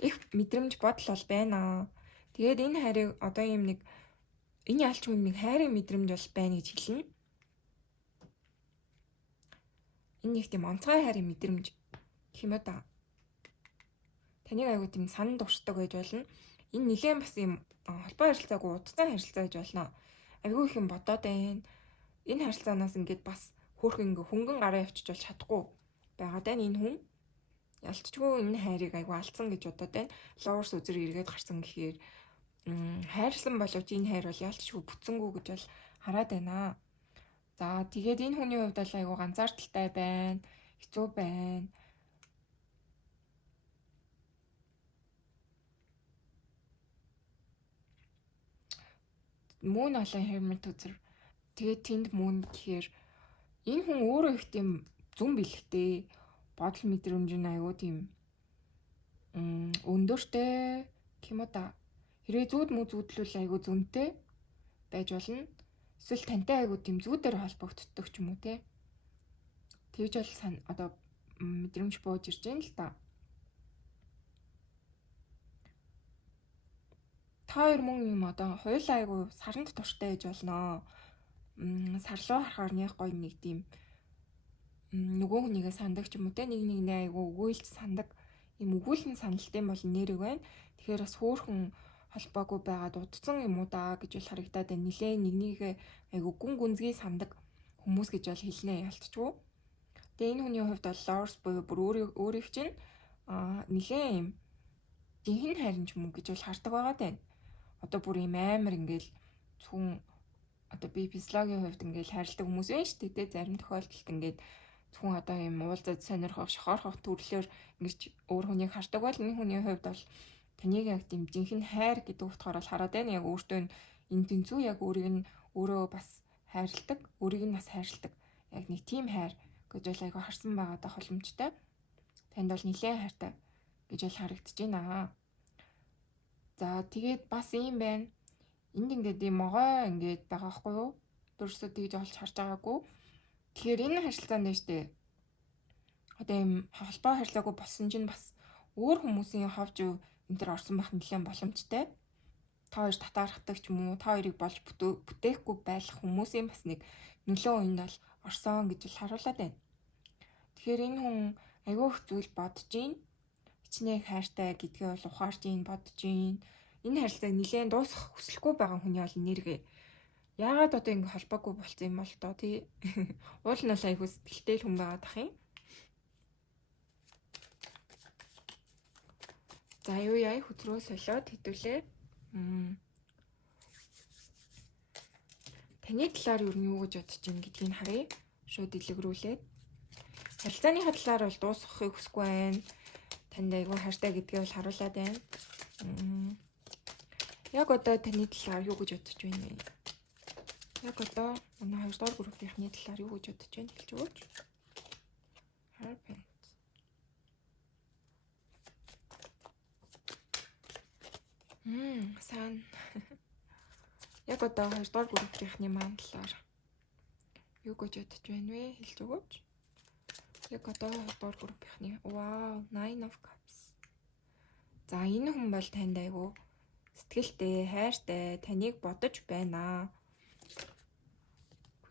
их мэдрэмж бодол бол байна. Тэгээд энэ хайрыг одоо юм нэг энэ ялчгүй нэг хайрын мэдрэмж бол байна гэж хэлнэ. Энэ нэг тийм онцгой хайрын мэдрэмж гэх юм уу та. Таныг аягүй тийм санан дурсдаг гэж болно. Энэ нэлээд бас юм холбоо харилцаагүй удцсан харилцаа гэж болно. Аягүй их юм бодоод байна. Энэ харилцаанаас ингээд бас хөөрхөн ингээ хөнгөн гараа явчих бол чадахгүй байгаад байна энэ хүн. Ялцчгүй энэ хайрыг аягүй алдсан гэж бодоод байна. Лоурс үзэр эргээд гарсан гэхээр хайрлсан боловч энэ хайр бол ялцчгүй бүтсэнгүү гэж бол хараад байна. За тэгээд энэ хүний хувьд бол аягүй ганцаардалтай байна. Хэцүү байна. Moon олон Hermit үзэр. Тэгээд тэнд Moon гэхээр энэ хүн өөрөө их тийм зүн бэлгтэй. Бодол мэдрэмж нь аягүй тийм өндөртэй юм уу та. Хэрвээ зүүдлүүл аягүй зүнтэй байж болно. Эсвэл тантай аягүй тийм зүүдээр холбогддог ч юм уу те. Тэгж бол одоо мэдрэмж бууж ирж байна л да. Та хоёр мөн юм одоо хоёулаа аягүй саранд туртай гэж болно. Сарлуу харахаар нэг гоё нэг тийм нөгөө хүнийгээ сандаг ч юм уу те. Нэг нэ аягүй өгөөлж сандаг юм өгүүлэн саналтын бол нэрэг байна. Тэгэхээр бас хөөхөн холбоогүй байгаад удцсан юм уу да гэж бол харагдаад байна. Нилээ нэгнийгээ аягүй гүн гүнзгий сандаг хүмүүс гэж бол хэлнэ ялтчгүй. Тэгээ энэ хүний хувьд бол Lors буюу бүр өөрийг чинь нилээ юм жинхэнэ хайрын ч юм уу гэж бол хардаг байгаа тань. Одоо бүр юм амар ингээл зөвхөн одоо би физиологийн хувьд ингээл хайрладаг хүмүүс байна шүү дээ. Зарим тохиолдолд ингээд зөвхөн одоо юм уулзаад сонирхох, шохоорхох төрлөөр ингэж өөр хүнийг хардаг бол энэ хүний хувьд бол таныг яг тийм жинхэнэ хайр гэдэг утгаараа хараад байна. Яг өөртөө энэ тэнцүү яг өөрийг нь өөрөө бас хайрладаг, өөрийг нь бас хайрладаг. Яг нэг тийм хайр гэж бол айгүй харсан байгаа даа боломжтой. Танд бол нэлээд хайртай гэж бол харагдаж байна. За тэгээд бас юм байна. Энд ингээд юм могой ингээд байгаа байхгүй юу? Дөрөсөө тэгж олж харж байгаагүй. Тэгэхээр энэ харилцаанд нь штэ. Одоо юм холбоо харилцаагүй болсон чинь бас өөр хүмүүсийн ховж энэ төр орсон байх нэлээд боломжтой. Та хоёр татаархдаг ч юм уу, та хоёрыг болж бүтээхгүй байх хүмүүсийн бас нэг нөлөө энд бол орсон гэж л харуулад байна. Тэгэхээр энэ хүн айгүй их зүйл бодож гин. Хичнээн хайртай гэдгээ бол ухаарж гин, бодож гин. Энэ харилцааг нэлээд дуусгах хүсэлгүй байгаа хүний бол нэргээ. Яагаад одоо ингэ холбоогүй болсон юм бол тоо тий. Уул нь бол айгүй сэтгэлтэй хүн байгаа дах юм. За юу яа хөтрөө солиод хэдүүлээ. Таны талаар юу юу гэж бодож байна гэдгийг харъя. Шууд дэлгэрүүлээд. Харилцааныхаа талаар бол дуусгахыг хүсэхгүй байна. Танд айгүй хайртай гэдгээ бол харуулад байна. Яг одоо таны талаар юу гэж бодож байна вэ? Яг одоо манай 2 дугаар группийнхны талаар юу гэж бодож байна хэлж өгөөч. Harpent. Сайн. Яг одоо 2 дугаар группийнхны маань талаар юу гэж бодож байна вэ хэлж өгөөч. Яг одоо 2 дугаар группийнхны wow, 9 of cups. За энэ хүн бол танд айгүй сэтгэлтэй, хайртай, таныг бодож байна.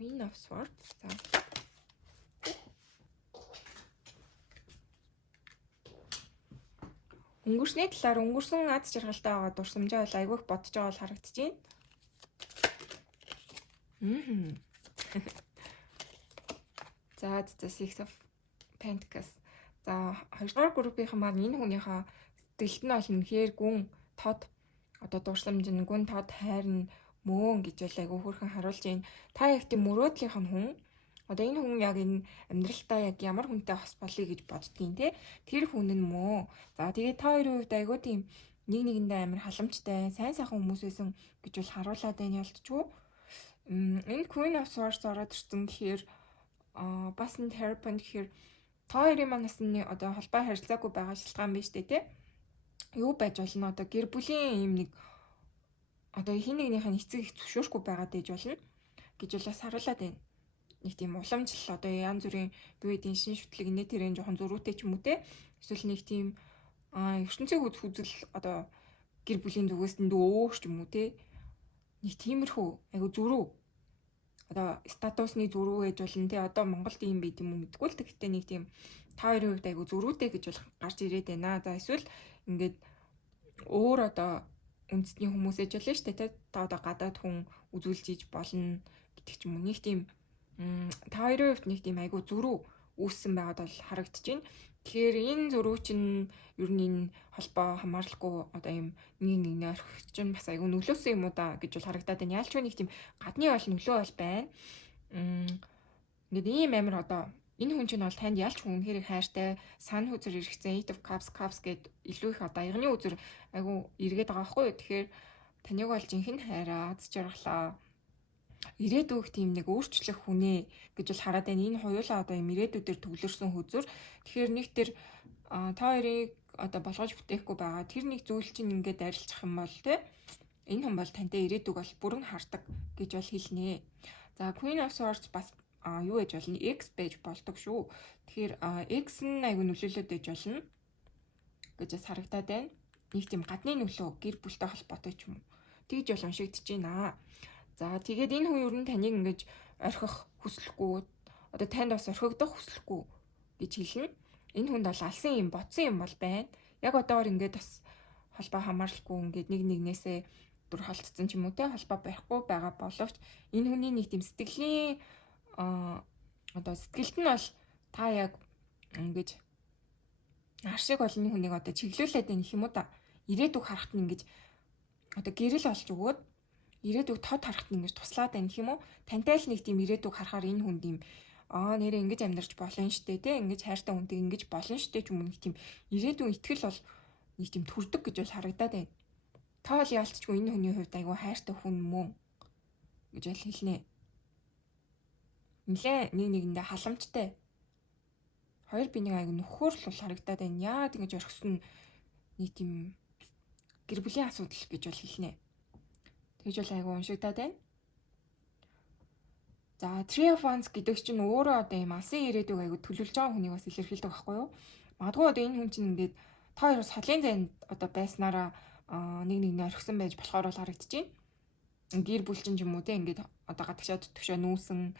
Queen of Swords. За. Өнгөрсний талаар өнгөрсөн аз жаргалтай байгаа дурсамжаа бол айгүй их бодож байгаа бол харагдаж байна. За, Six of Pentacles. За, 2 дугаар группийнхан маань энэ хүнийхээ сэтгэлд нь бол үнэхээр гүн тод одоо дурсамж нь гүн тод хайр нь мөөн гэж бол айгүй хөрхэн харуулж байна. Та яг тийм мөрөөдлийнх нь хүн. Одоо энэ хүн яг энэ амьдралтаа яг ямар хүнтэй хос болъё гэж боддгийн те. Тэр хүн нь мөө. За тэгээд та хоёрын хувьд айгүй тийм нэг нэгэндээ амар халамжтай, сайн сайхан хүмүүс байсан гэж бол харуулад байна ялтчгүй. Энэ Queen of Swords ороод ирсэн гэхээр бас энэ Harpent гэхээр та хоёрын манаас нь одоо холбоо харилцаагүй байгаа шалтгаан биш үү те. Юу байж болно одоо гэр бүлийн юм нэг одоо хин нэгнийхээ эцэг их зөвшөөрөхгүй байгаад ээж болно гэж бол бас харуулад байна. Нэг тийм уламжлал одоо янз бүрийн юу гэдгийг шин шүтлэг нэ тэрэн жоохон зөрүүтэй ч юм уу те. Эсвэл нэг тийм ертөнцийн хүзэл одоо гэр бүлийн зүгээс нь өөр ч юм уу те. Нэг тиймэрхүү айгу зөрүү одоо статусны зөрүү ээж болно те. Одоо Монголд ийм байд юм уу мэдгүй л тэгтээ нэг тийм та хоёрын хувьд айгу зөрүүтэй гэж бол гарч ирээд байна. За эсвэл ингээд өөр одоо үндэсний хүмүүс ээж болно шүү дээ те. Та одоо гадаад хүн үзүүлж иж болно гэдэг ч юм уу. Нэг тийм та хоёрын хувьд нэг тийм айгу зөрүү үүссэн байгаад бол харагдаж байна. Тэгэхээр энэ зөрүү чинь ер нь энэ холбоо хамаарлахгүй одоо юм нэг орхич чинь бас айгу нөлөөсөн юм уу да гэж бол харагдаад байна. Яалч нэг тийм гадны бол нөлөө бол байна. Ингээд ийм амир одоо энэ хүн чинь бол танд ялч хүн хэрэг хайртай сан хүзэр ирэхцэн 8 of cups гэд илүү их одоо аягны үзэр айгу эргээд байгаа байхгүй юу. Тэгэхээр таныг бол жинхэнэ хайраа аз жаргалаа ирээдүйг тийм нэг өөрчлөх хүнээ гэж бол хараад байна. Энэ хоёулаа одоо юм ирээдүйдээр төвлөрсөн хүзүр. Тэгэхээр нэг тэр та хоёрыг одоо болгож бүтээхгүй байгаа. Тэр нэг зүйл чинь ингээд арилжах юм бол те энэ хүн бол тантай ирээдүйг бол бүрэн хардаг гэж бол хэлнэ. За Queen of Swords бас юу ээж болно? X байж болдог шүү. Тэгэхээр X нь айгүй нөлөөлөд ээж болно гэж бас харагдаад байна. Нэг тийм гадны нөлөө гэр бүлтэй холбоотой ч юм уу. Тэгж бол уншигдэж байна. За тэгээд энэ хүн ер нь таныг ингэж орхих хүсэлгүй одоо танд бас орхигдох хүсэлгүй гэж хэлнэ. Энэ хүнд бол алсын юм ботсон юм бол байна. Яг одоогор ингээд бас холбоо хамаарлахгүй ингээд нэг нэгнээсээ дүр холтцсон ч юм уу те холбоо барихгүй байгаа боловч энэ хүний нэг тийм сэтгэлийн одоо сэтгэлд нь бол та яг ингэж аршиг олон хүнийг одоо чиглүүлээд байна гэх юм уу да. Ирээдүг харахад нь ингэж одоо гэрэл олж өгөөд ирээдүг тод харахад нь ингэж туслаад байна гэх юм уу. Тантай л нэг тийм ирээдүг харахаар энэ хүнд юм нэрээ ингэж амьдрч болно штэ те ингэж хайртай хүнтэй ингэж болно штэ ч юм уу нэг тийм ирээдүйн итгэл бол нэг тийм төрдөг гэж бол харагдаад байна. Та бол яалтчгүй энэ хүний хувьд айгүй хайртай хүн мөн гэж бол хэлнэ. Нилээ нэг нэгэндээ халамжтай хоёр би нэг аяг нөхөр л харагдаад байна. Яагаад ингэж орхисон нэг тийм гэр бүлийн асуудал гэж бол хэлнэ. Тэгж бол аяг уншигдаад байна. За Three of Wands гэдэг чинь өөрөө одоо юм алсын ирээдүйг аяг төлөвлөж байгаа хүнийг бас илэрхийлдэг байхгүй юу? Магадгүй одоо энэ хүн чинь ингээд та хоёр солын зайд одоо байснараа нэг орхисон байж болохоор бол харагдчихээн. Гэр бүл чинь юм уу те ингээд одоо гадагшаад төвшөө нүүсэн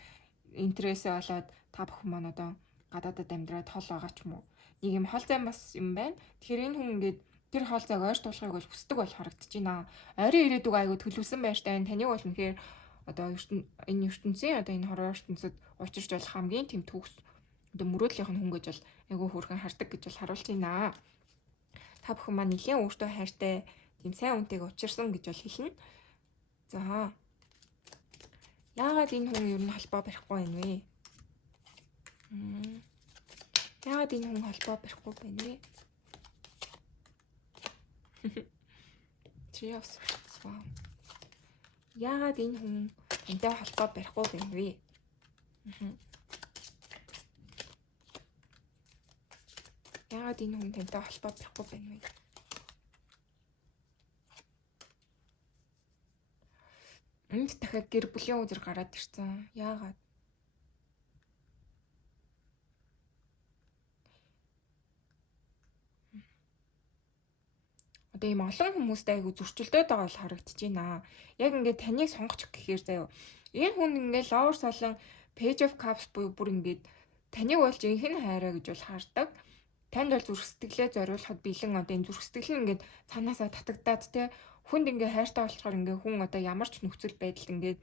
интересээ болоод та бүхэн маань одоо гадаадад амьдраад хол байгаа ч юм уу. Нэг юм хол зай бас юм байна. Тэгэхээр энэ хүн ингээд тэр хол зайг ойр туулахыг бол хүсдэг бол харагдчихээн. Ойрын ирээдүг аягүй төлөвлөсөн байштай энэ таныг бол үнэхээр одоо энэ ертөнцийн одоо энэ хорвоо ертөнцид учирч болох хамгийн тийм төгс одоо мөрөөдлийнх нь хүн гэж бол айгүй хөөрхөн хардаг гэж бол харуулж байна. Та бүхэн маань нэлийн өөртөө хайртай тийм сайн үнтэйг учирсан гэж бол хэлнэ. За. Яагаад энэ хүн ер нь холбоо барихгүй байна вэ? Яагаад энэ хүн холбоо барихгүй байна вэ? Three of Swords. Wow. Яагаад энэ хүн энтэй холбоо барихгүй байна вэ? Яагаад энэ хүн тантай холбоо барихгүй байна вэ? Энд дахиад гэр бүлийн үзэр гараад ирсэн. Яагаад? Одоо ийм олон хүмүүстэй айгу зөрчилдөд байгаа бол харагдчихэйна. Яг ингээд таныг сонгочих гэхээр заяа. Энэ хүн ингээд lower солон Page of Cups буюу бүр ингээд таныг болж инхэн хайраа гэж бол хардаг. Танд бол зүрх сэтгэлээ зориулахад бэлэн одоо энэ зүрх сэтгэл нь ингээд цаанаасаа татагдаад те хүнд ингээ хайртай болчоор ингээ хүн одоо ямар ч нөхцөл байдалд ингээ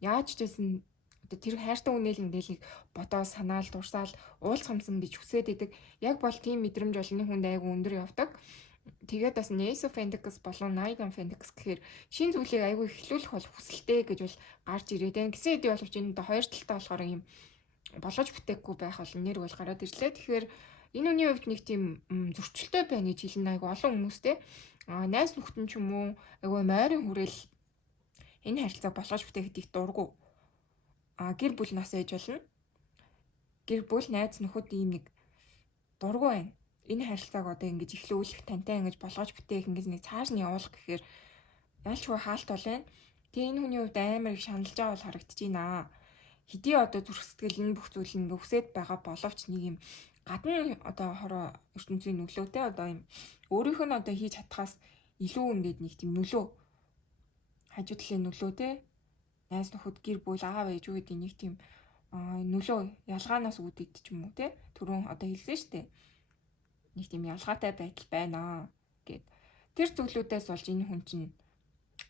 яаж ч гэсэн одоо тэр хайртай хүнээл ингээл бодоо санаал дурсаал уулзхамсан гэж хүсээд идэг. Яг бол тийм мэдрэмж олны хүнд айгу өндөр явдаг. Тэгээд бас Ace of Pentacles болон Knight of Pentacles гэхээр шин зүйлийг айгу эхлүүлэх бол хүсэлтэй гэж бол гарч ирээд байна. Гэсэн хэдий боловч энэ хоёр талтай болохоор юм болгож бүтээхгүй байх бол нэр бол гараад ирлээ. Тэгэхээр энэ үний хувьд нэг тийм зөрчилтэй байна гэж хэлнэ айгу олон хүмүүстэй. Найз нөхдөд ч юм уу айгүй мойрын хүрээл энэ харилцаа болгож бүтээхэд их дургу. Гэр бүл нас ээж болно. Гэр бүл найз нөхөд ийм нэг дургу байна. Энэ харилцааг одоо ингэж эхлүүлэх тантай ингэж болгож бүтээх ингэж нэг цааш нь явуулах гэхээр ялчгүй хаалт бол байна. Тэгээ энэ хүний хувьд амар их шаналж байгаа бол харагдчихэйна. Хэдий одоо зүрх сэтгэл энэ бүх зүйл ингэ хүсээд байгаа боловч нэг юм гадна одоо хороо ертөнцийн нөлөөтэй одоо юм өөрийнх нь одоо хийж чадхаас илүү ингээд нэг тийм нөлөө хажуу талын нөлөөтэй найз нөхөд гэр бүл аав ээж үү гэдэг нэг тийм нөлөө ялгаанаас үүдээд ч юм уу те түрүүн одоо хэлсэн шүү дээ нэг тийм ялгаатай байдал байна гэд тэр зүйлүүдээс болж энэ хүн чинь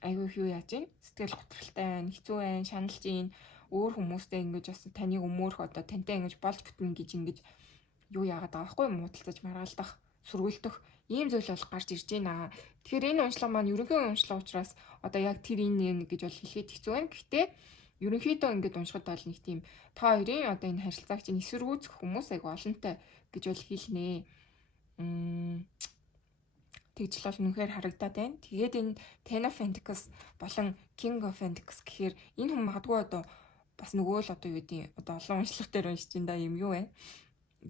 айгүй их юу яаж ийн сэтгэл готролтой байна хэцүү байна шаналж ийн өөр хүмүүстэй ингэж бас таныг өмөөрөх одоо тантай ингэж болж бүтнэ гэж ингэж юу яагаад байгаа байхгүй муудалцаж маргаалдах сүргүүлдэх ийм зүйл бол гарч ирж байна. Тэгэхээр энэ уншлага маань ерөнхий уншлага учраас одоо яг тэр энэ гэж бол хэлэхэд хэцүү байна. Гэхдээ ерөнхийдөө ингэж уншихад бол нэг тийм та хоёрын одоо энэ харилцааг чинь эсвэргүүцэх хүмүүс айгу олонтой гэж бол хэлнэ. Тэгжл бол үнэхээр харагдаад байна. Тэгээд энэ Ten of Pentacles болон King of Pentacles гэхээр энэ хүн магадгүй одоо бас нөгөө л одоо юу гэдэг одоо олон уншлага дээр уншиж энэ да юм юу вэ?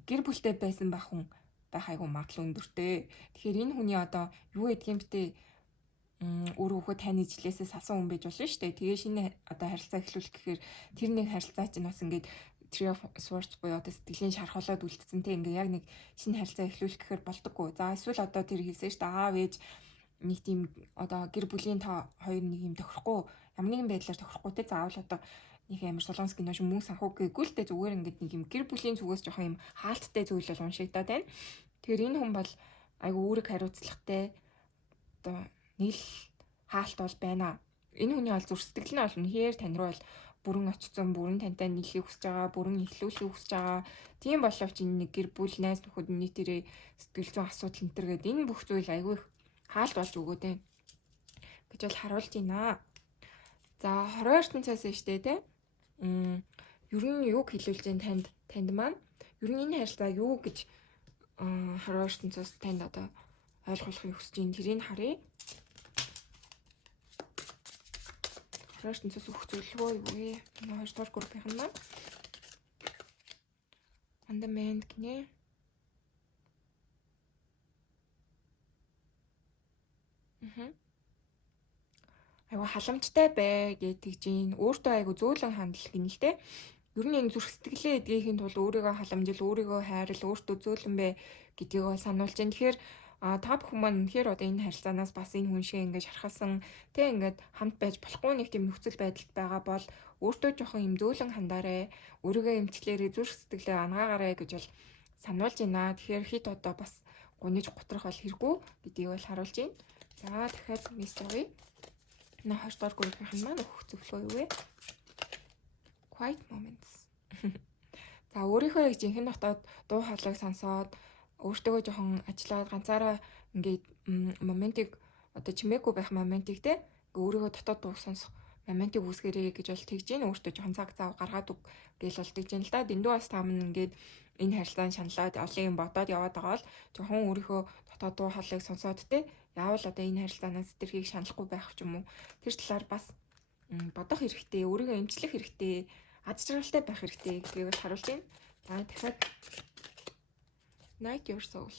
Гэр бүлтэй байсан байх хүн байх айгу магадлал өндөртэй. Тэгэхээр энэ хүний одоо юу гэдгийг битээ өөр хөө таны жилээсээ салсан хүн байж болно шүү дээ. Тэгээ шинэ одоо харилцаа эхлүүлэх гэхээр тэр нэг харилцаа чинь бас ингээд Three of Swords буюу одоо сэтгэлийн шархолоод үлдсэн те ингээ яг нэг шинэ харилцаа эхлүүлэх гэхээр болдоггүй. За эсвэл одоо тэр хэлсэн шүү дээ аав ээж нэг тийм одоо гэр бүлийн та хоёр нэг юм тохирохгүй ямар нэгэн байдлаар тохирохгүй те заавал одоо нэг амар солонгос кино шиг мөн санхүү гэгүй л дээ зүгээр ингээд нэг юм гэр бүлийн зүгээс жоохон юм хаалттай зүйл бол уншигдаад байна. Тэгэхээр энэ хүн бол айгу үүрэг хариуцлагатай одоо нэг л хаалт бол байна. Энэ хүний бол зүрх сэтгэл нь бол үнэхээр тань руу бол бүрэн очсон, бүрэн тантай нийлхийг хүсэж байгаа, бүрэн ихлүүлэхийг хүсэж байгаа. Тийм боловч энэ нэг гэр бүл найз нөхөд нийтээрээ сэтгэл зүйн асуудал энэ төр гэдэг энэ бүх зүйл айгүй их хаалт болж өгөөд байна гэж бол харуулж байна. За 22 цаас штэ те. Ер нь юг хэлүүлж байна танд маань? Ер нь энэ харилцаа юу гэж 22 цаас танд одоо ойлгуулахыг хүсэж байна. Тэрийг харъя. 22 цаас өгөх зөвлөгөө юу вэ? Энэ 2 дугаар группийн маань. Fundament гинэ. Айгу халамжтай бай гэдэг чинь өөртөө айгу зөөлөн хандах гин л дээ. Ер нь энэ зүрх сэтгэлээ эдгэхийн тулд өөрийгөө халамжил, өөрийгөө хайрал, өөртөө зөөлөн бай гэдгийг бол сануулж байна. Тэгэхээр та бүхэн маань үнэхээр одоо энэ харилцаанаас бас энэ хүн шиг ингэж шархалсан тэг ингээд хамт байж болохгүй нэг тийм нөхцөл байдалд байгаа бол өөртөө жоохон юм зөөлөн хандаарай. Өөрийгөө эмчлээрээ зүрх сэтгэлээ ангаагаарай гэж бол сануулж байна. Тэгэхээр хит одоо бас гуниж готрох бол хэрэггүй гэдгийг бол харуулж байна. За дахиад мистери. На 20 дугаар группийн маань өгөх зөвлөгөө юу вэ? Quiet moments. За өөрийнхөө яг жинхэнэ дотоод дуу хоолойг сонсоод өөртөө жоохон ажиллаад ганцаараа ингээд моментиг одоо чимээгүй байх моментиг те өөрийгөө дотоод дуу сонсох моментиг үүсгэрээ гэж бол тэгж гин өөртөө жоохон цаг зав гаргаад үг гэж бол тэгж гин л да. Дэндүү бас таамн ингээд энэ харилцаанд шаналаад олон юм бодоод яваад байгаа бол жоохон өөрийнхөө дотоод дуу хоолойг сонсоод те яавал одоо энэ харилцаанаас тэрхийг шаналхгүй байх ч юм уу тэр талаар бас бодох хэрэгтэй, өөрийгөө эмчлэх хэрэгтэй, аз жаргалтай байх хэрэгтэй гэдгийг бол харуулж байна. За дахиад Night Your Soul.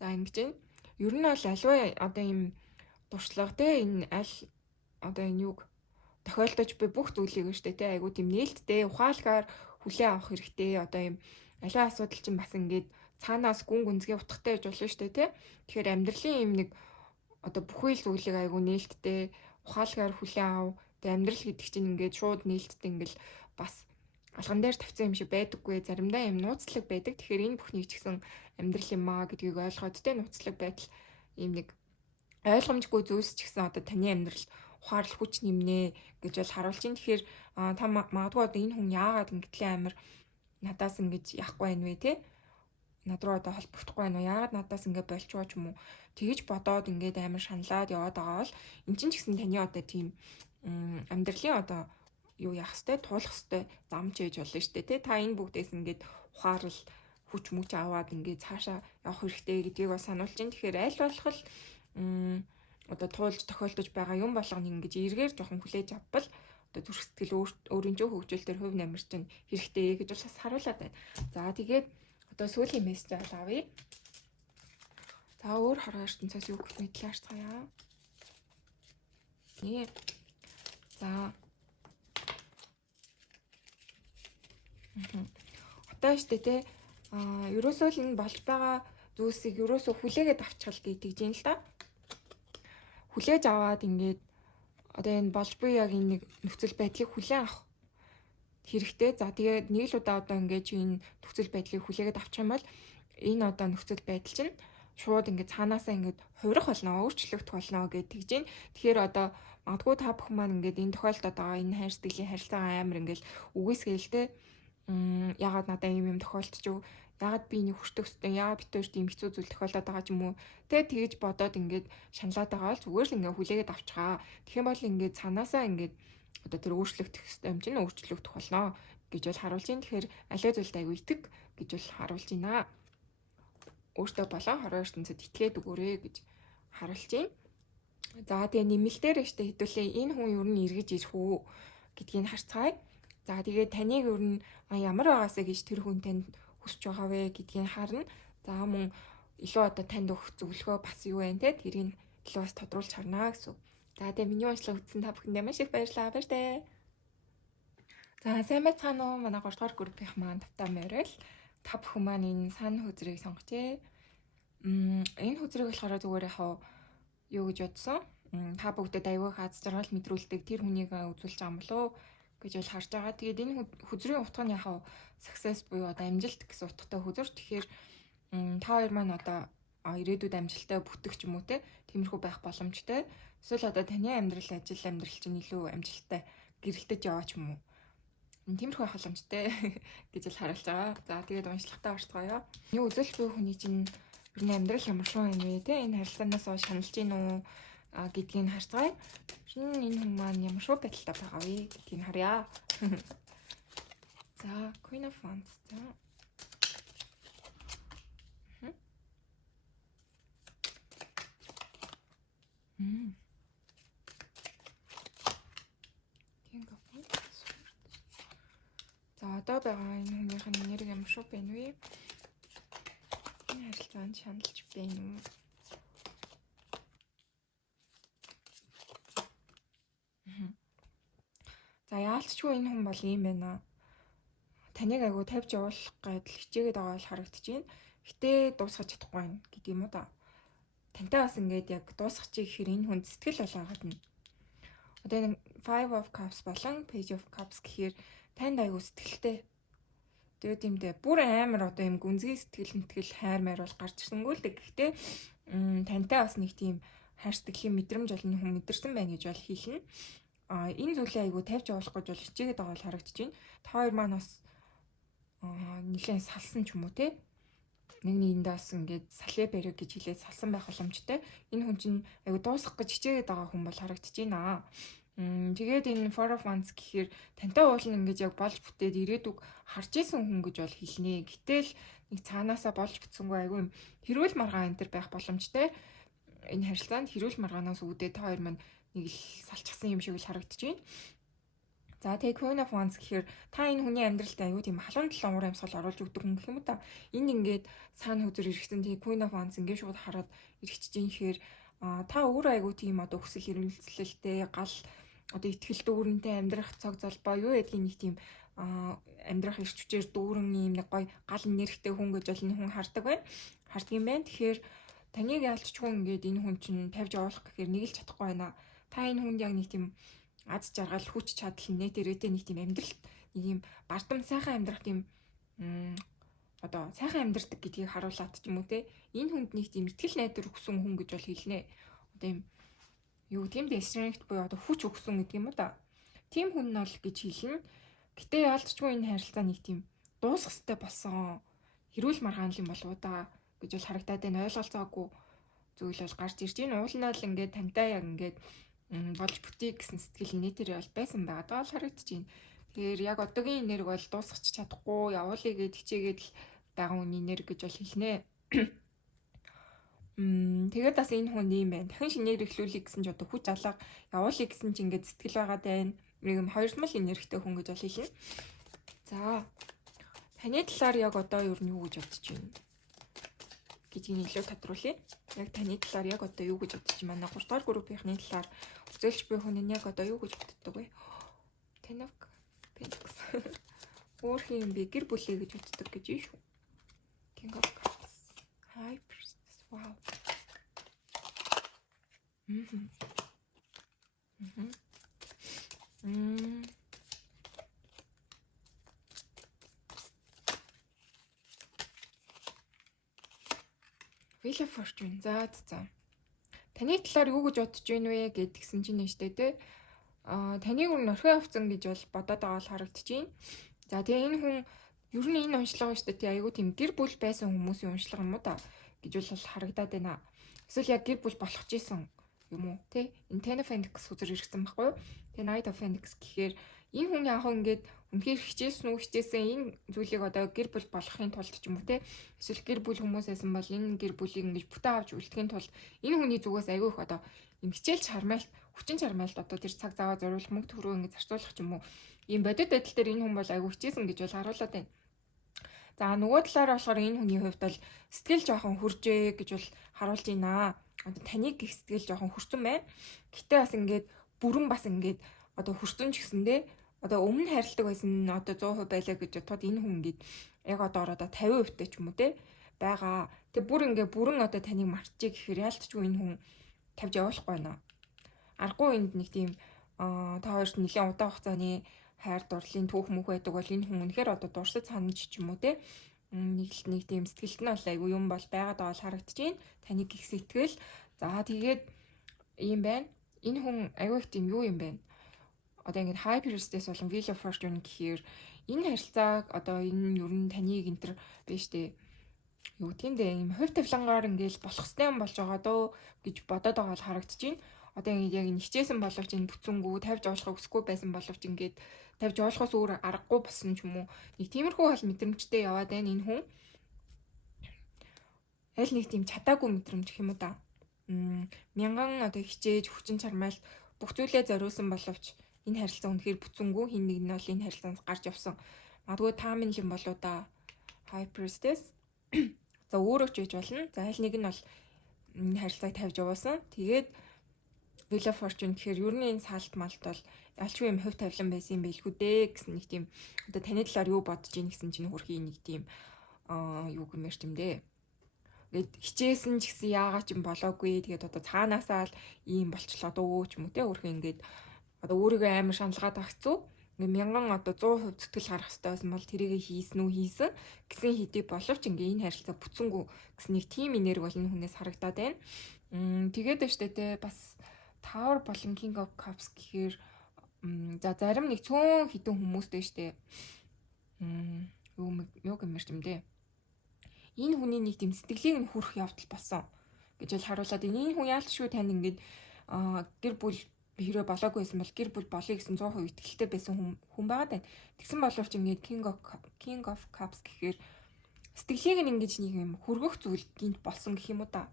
За ингэж байна. Ер нь бол аливаа одоо ийм дуршлага те энэ аль одоо энэ юг тохиолдож буй бүх зүйлийг нь штэ те айгуу тийм нээлттэй ухаалгаар хүлээн авах хэрэгтэй. Одоо ийм аливаа асуудал чинь бас ингээд цаанаас гүн гүнзгий утгатай гэж болно штэ те. Тэгэхээр амьдралын ийм нэг одоо бүхий л зүйлийг айгуу нээлттэй ухаалгаар хүлээн ав. Тэгээ амьдрал гэдэг чинь ингээд шууд нээлттэй ингээл бас алган дээр тавьсан юм шиг байдаггүй. Заримдаа юм нууцлаг байдаг. Тэгэхээр энэ бүхнийг ч гэсэн амьдрал юм аа гэдгийг ойлгоод те нууцлаг байдал ийм нэг ойлгомжгүй зүйлс ч гэсэн одоо таны амьдрал ухаарлах хүч нэмнэ гэж бол харуулж байна. Тэгэхээр та магадгүй одоо энэ хүн яагаад ингэтлээ амир надаас ингэж яахгүй байна вэ те? Над руу одоо холбогдохгүй байна уу? Яагаад надаас ингэ болчихоо ч юм уу? Тэгэж бодоод ингээд амир шаналаад яваад байгаа бол эн чинь ч гэсэн таны одоо тийм амьдралын одоо юу яах хэвтэй туулах хэвтэй замч ээж болно шүү дээ тий. Та энэ бүгдээс ингээд ухаарал хүч мүч аваад ингээд цаашаа явах хэрэгтэй гэдгийг бас сануулж байна. Тэгэхээр аль болох л одоо туулж тохиолдож байгаа юм болгоно ингэж эргээр жоохон хүлээж авбал одоо зүрх сэтгэл өөрийн ч хөгжил төр хувь намир чинь хэрэгтэй гэж бас харуулад байна. За тэгээд одоо сүүлийн мессеж авъя. За өөр хороо ертөнцөөс юу гэх мэдлээ харцгаая. За одоо штэ те ерөөсөө л энэ болж байгаа зүйлсийг ерөөсөө хүлээгээд авчихвал гэдэг юм л да. Хүлээж аваад ингээд одоо энэ болж буй яг энэ нэг нөхцөл байдлыг хүлээн авах хэрэгтэй. За тэгээд нэг л удаа одоо ингээд энэ нөхцөл байдлыг хүлээгээд авчих юм бол энэ одоо нөхцөл байдал чинь шууд ингээд цаанаасаа ингээд хувирах болно, өөрчлөгдөх болно гэж тэгж байна. Тэгэхээр одоо магадгүй та бүхэн маань ингээд энэ тохиолдолд байгаа энэ хайр сэтгэлийн харилцаагаа амар ингээд үгүйсгээлтэй ягаад надад юм тохиолдчих вэ? Ягаад би энийг хүртэх ёстой? Ягаад бид хоёрт ийм хэцүү зүйл тохиолдоод байгаа ч юм уу? Тэгж бодоод ингээд шаналаад байгаа бол зүгээр л ингээд хүлээгээд авчихаа. Тэгэх юм бол ингээд цаанаасаа ингээд одоо тэр өөрчлөгдөх ёстой юм чинь өөрчлөгдөх болно гэж бол харуулж байна. Тэгэхээр аливаа зүйлд аягүй итэг гэж бол харуулж байна. Өөртөө болон хороо ертөнцөд итгээд өгөөрэй гэж харуулж байна. За тэгээ нэмэлтээр штэ хэдүүлээ энэ хүн юу н эргэж ирэх үү гэдгийг харцгаая. За тэгээд таныг юу н ямар байгаасаа гэж тэр хүн танд хүсэж байгаа вэ гэдгийг харна. За мөн илүү одоо танд өгөх зөвлөгөө бас юу вэ те тэрийг илүү бас тодруулж харна гэсэн. За тэгээ миний уншлага үзсэн та бүхэндээ маш их баярлалаа. Баяртай. За сайн байцгаана уу? Манай 3 дугаар группийн маань тавтаа морил. Та бүхэн маань энэ сан хөзрийг сонгочээ. Энэ хөзрийг болохоор зүгээр яхаа юу гэж бодсон. Та бүгдэд аягүй аз жаргал мэдрүүлдэг тэр хүнийг үзүүлж байгаа юм болов гэж бол харж байгаа. Тэгээд энэ хөзрийн утга нь яхаа success буюу одоо амжилт гэсэн утгатай хөзөр. Тэгэхээр та хоёр маань одоо ирээдүйд амжилттай бүтэх ч юм уу те тиймэрхүү байх боломжтой. Эсвэл одоо таны амьдрал ажил амьдрал чинь илүү амжилттай гэрэлтэж яваач юм уу? Тиймэрхүү байх боломжтой гэж л харуулж байгаа. За тэгээд уншлагатаа орцгоё. Юу үзүүлж буй хүний чинь ер нь амьдрал ямар шоу юм бэ те энэ харилцаанаас шаналж гин үү гэдгийг харцгаая. Энэ хүн маань ямар шоу байдалтай байгаа вэ гэдгийг харъя. За Queen of Wands. За За одоо байгаа энэ хүнийх нь нэр ямар шоу байна вэ? Энэ харилцаанд шаналж байна уу? За яалтчгүй энэ хүн бол ийм байна. Таныг айгу тавьж явуулах гэдэл хичээгээд байгаа бол харагдаж байна. Гэтэ дуусгаж чадахгүй байна гэдэг юм уу та. Тантай бас ингээд яг дуусгачих гэхээр энэ хүн сэтгэл болоод нь. Одоо энэ Five of Cups болон Page of Cups гэхээр танд айгу сэтгэлтэй. Тэгээд тиймдээ бүр амар одоо юм гүнзгий сэтгэл мэтгэл хайр майр бол гарч ирсэнгүй л дээ. Гэхдээ тантай бас нэг тийм хайр сэтгэлийн мэдрэмж бол энэ хүн мэдэрсэн байна гэж бол хэлнэ. Энэ зүйлээ айгу тавьж явуулах гэж бол хичээгээд байгаа бол харагдаж байна. Та хоёр маань бас нэлээд салсан ч юм уу те. Нэг нэгэндээ бас ингээд салээ бариг гэж хэлээд салсан байх боломжтой. Энэ хүн чинь айгу дуусгах гэж хичээгээд байгаа хүн бол харагдаж байна. Тэгээд энэ Four of Wands гэхээр тантай уулын ингэж яг болж бүтээд ирээдүг харж исэн хүн гэж бол хэлнэ. Гэтэл нэг цаанаасаа болж бүтсэнгүй айгүй юм хэрүүл маргаан энэ төр байх боломжтой. Энэ харилцаанд хэрүүл маргаанаас үүдээ та хоёр маань нэг л салчихсан юм шиг л харагдаж байна. За тэгээ Queen of Wands гэхээр та энэ хүний амьдралд аюу тийм халуун талын уур амьсгал оруулж өгдөг хүн гэх юм уу та. Энд ингээд цаана хөдөр ирэхсэн тэгээ Queen of Wands ингээд шууд хараад ирэхчихэж юм гэхээр та өөрөө аюу тийм одоо хүсэл эрмэлзлэлтэй гал одоо ихтгэл дүүрэнтэй амьдрах цаг залбаа юу гэдгийг нэг тийм амьдрах эрч хүчээр дүүрэн юм нэг гой гал нэрхтэй хүн гэж бол энэ хүн хардаг байна. Хардаг юм байна. Тэгэхээр таныг ялцчгүй ингээд энэ хүн чинь тавьж явуулах гэхээр нэг л чадахгүй байна. Та энэ хүнд яг нэг тийм аз жаргал хүч чадал нэт ирээдээ нэг тийм амьдралт нэг юм бардам сайхан амьдрах тийм одоо сайхан амьдрдаг гэдгийг харуулад ч юм уу те энэ хүнд нэг тийм итгэл найдвар өгсөн хүн гэж бол хэлнэ. Одоо юм юу тийм strength буюу одоо хүч өгсөн гэдэг юм уу та. Тим хүн нь бол гэж хэлнэ. Гэтэ яалтчгүй энэ харилцаа нэг тийм дуусах ёстой болсон. Хэрүүл маргаан юм болов уу та гэж бол харагдаад байна. Ойлголцоогүй зүйл бол гарч ирж байна. Уулнаа л ингээд тантай яг ингээд болж бүтээ гэсэн сэтгэл нэтэр бол байсан байгаа л харагдаж байна. Тэгэхээр яг одоогийн энерги бол дуусгач чадахгүй явуулъя гэд хичээгээд л байгаа үний энерги гэж бол хэлнэ. Тэгээд бас энэ хүн юм байна. Дахин шинээр эхлүүлэх гэсэн ч одоо хүч алга явуулъя гэсэн ч ингээд сэтгэл байгаа даа. Нэг юм хоёрмал энергитэй хүн гэж бол хэлнэ. За таны талаар яг одоо юу гэж бодож байна гэдгийг илүү тодруулъя. Яг таны талаар яг одоо юу гэж бодож байна? 3 дугаар группийнхны талаар үзүүлж буй хүн нь яг одоо юу гэж боддог вэ? Ten of Pentacles. Өөр юм бэ? Гэр бүлээ гэж боддог гэж юм шүү. King of Cups. High Priestess. Wow. Wheel of Fortune. За. Таны талаар юу гэж бодож байна вэ гэдгсэн чинь нэштэй те. Таныг өөр орхио авцсан гэж бол бодоод байгаа л харагдаж байна. За тэгээ энэ хүн ер нь энэ уншлага шүү дээ те. Айгуу тийм гэр бүл байсан хүмүүсийн уншлага юм уу та гэж бол харагдаад байна. Эсвэл яг гэр бүл болох гэсэн юм уу те. Энэ Ten of Pentacles үзэр ирсэн байхгүй юу? Тэгээ Knight of Pentacles гэхээр энэ хүн яг ингээд үнэхээр хичээсэн энэ зүйлийг одоо гэр бүл болохын тулд ч юм уу те. Эсвэл гэр бүл хүмүүс байсан бол энэ гэр бүлийг ингэж бүтээ авч үлдэхийн тулд энэ хүний зүгээс аягүй их одоо юм хичээл чармаалт, хүчин чармаалт одоо тэр цаг заваа зориулах мөнгө төгрөг ингэж зарцуулах ч юм уу. Ийм бодит байдал дээр энэ хүн бол аягүй хичээсэн гэж бол харуулад байна. За нөгөө талаараа болохоор энэ хүний хувьд бол сэтгэл жоохон хүржээ гэж бол харуулж байна. Одоо таныг гих сэтгэл жоохон хүрсэн байна. Гэтэ бас ингээд бүрэн бас ингээд одоо хүрсэн ч гэсэндээ одоо өмнө харилдаг байсан одоо 100% байлаа гэж бодоход энэ хүн ингээд яг одоо 50% ч юм уу те байгаа. Тэг бүрэн одоо таныг мартчих гэхээр яалтчгүй энэ хүн тавьж явуулахгүй байна. Аргагүй энд нэг тийм та хоёрт нэлээд удаан хугацааны хайр дурлалын түүх мөх байдаг бол энэ хүн үнэхээр одоо дурсаж санаж ч юм уу те нэг тийм сэтгэлд нь бол айгүй юм бол байгаад байгаа л харагдаж байна. Таныг гих сэтгэл. За тэгээд ийм байна. Энэ хүн айгүй их тийм юу юм байна. Одоо ингээд High Priestess болон Wheel of Fortune гэхээр энэ харилцааг одоо энэ ер нь таныг энтер биш дээ. Юу тиймдээ юм хувь тавилангаар ингээд болох ёстой юм болж байгаа дөө гэж бодоод байгаа л харагдаж байна. Одоо ингээд яг энэ хичээсэн боловч энэ бүтцэнгүү тавьж явуулахыг хүсэхгүй байсан боловч ингээд тавьж явуулахаас өөр аргагүй болсон ч юм уу. Нэг тиймэрхүү хол мэдрэмжтэй яваад байна энэ хүн. Аль нэг тийм чадаагүй мэдрэмж гэх юм уу та. Мянган одоо хичээж хүчин чармаалт бүх зүйлээ зориулсан боловч энэ харилцаа үнэхээр бүтцэнгүү хин нэг нь бол энэ харилцаанд гарч явсан. Магадгүй та минь юм болоо да. High Priestess. За өөрөө ч байж болно. За аль нэг нь бол харилцааг тавьж явуулсан. Тэгээд Wheel of Fortune гэхээр ер нь энэ салт малт бол ялчгүй юм хувь тавилан байсан юм байлгүй дээ гэсэн нэг тийм одоо таны талаар юу бодож ийн гэсэн чинь хөрхийн нэг тийм юу гэмээр ч юм дээ. Ингээд хичээсэн ч гэсэн яагаад ч юм болоогүй. Тэгээд одоо цаанаасаа л ийм болчлоо дөө ч юм уу те хөрхийн ингээд одоо өөрийгөө амар шаналгаад авчихсан. Ингээ 1000 одоо 100% зүтгэл гарах хэрэгтэй байсан бол тэрийг хийсэн үү хийсэн гэсэн хэдий боловч ингээ энэ харилцаа бүцэнгүү гэсэн нэг тим энерги бол энэ хүнээс харагдаад байна. Тэгээд штэ те бас Tower болон King of Cups гэхээр за зарим нэг цөөн хідэн хүмүүстэй штэ. Юу гэмээр юм дээ. Энэ хүний нэг тийм сэтгэлийг нь хүрэх явдал болсон гэж бол харуулад энэ хүн яалтчгүй тань ингээд гэр бүл хэрэг болоогүй байсан бол гэр бүл болъё гэсэн 100% итгэлтэй байсан хүн байгаа даа. Тэгсэн боловч ингээд King of Cups гэхээр сэтгэлийг нь ингэж нэг юм хүргэх зүйл гинт болсон гэх юм уу та.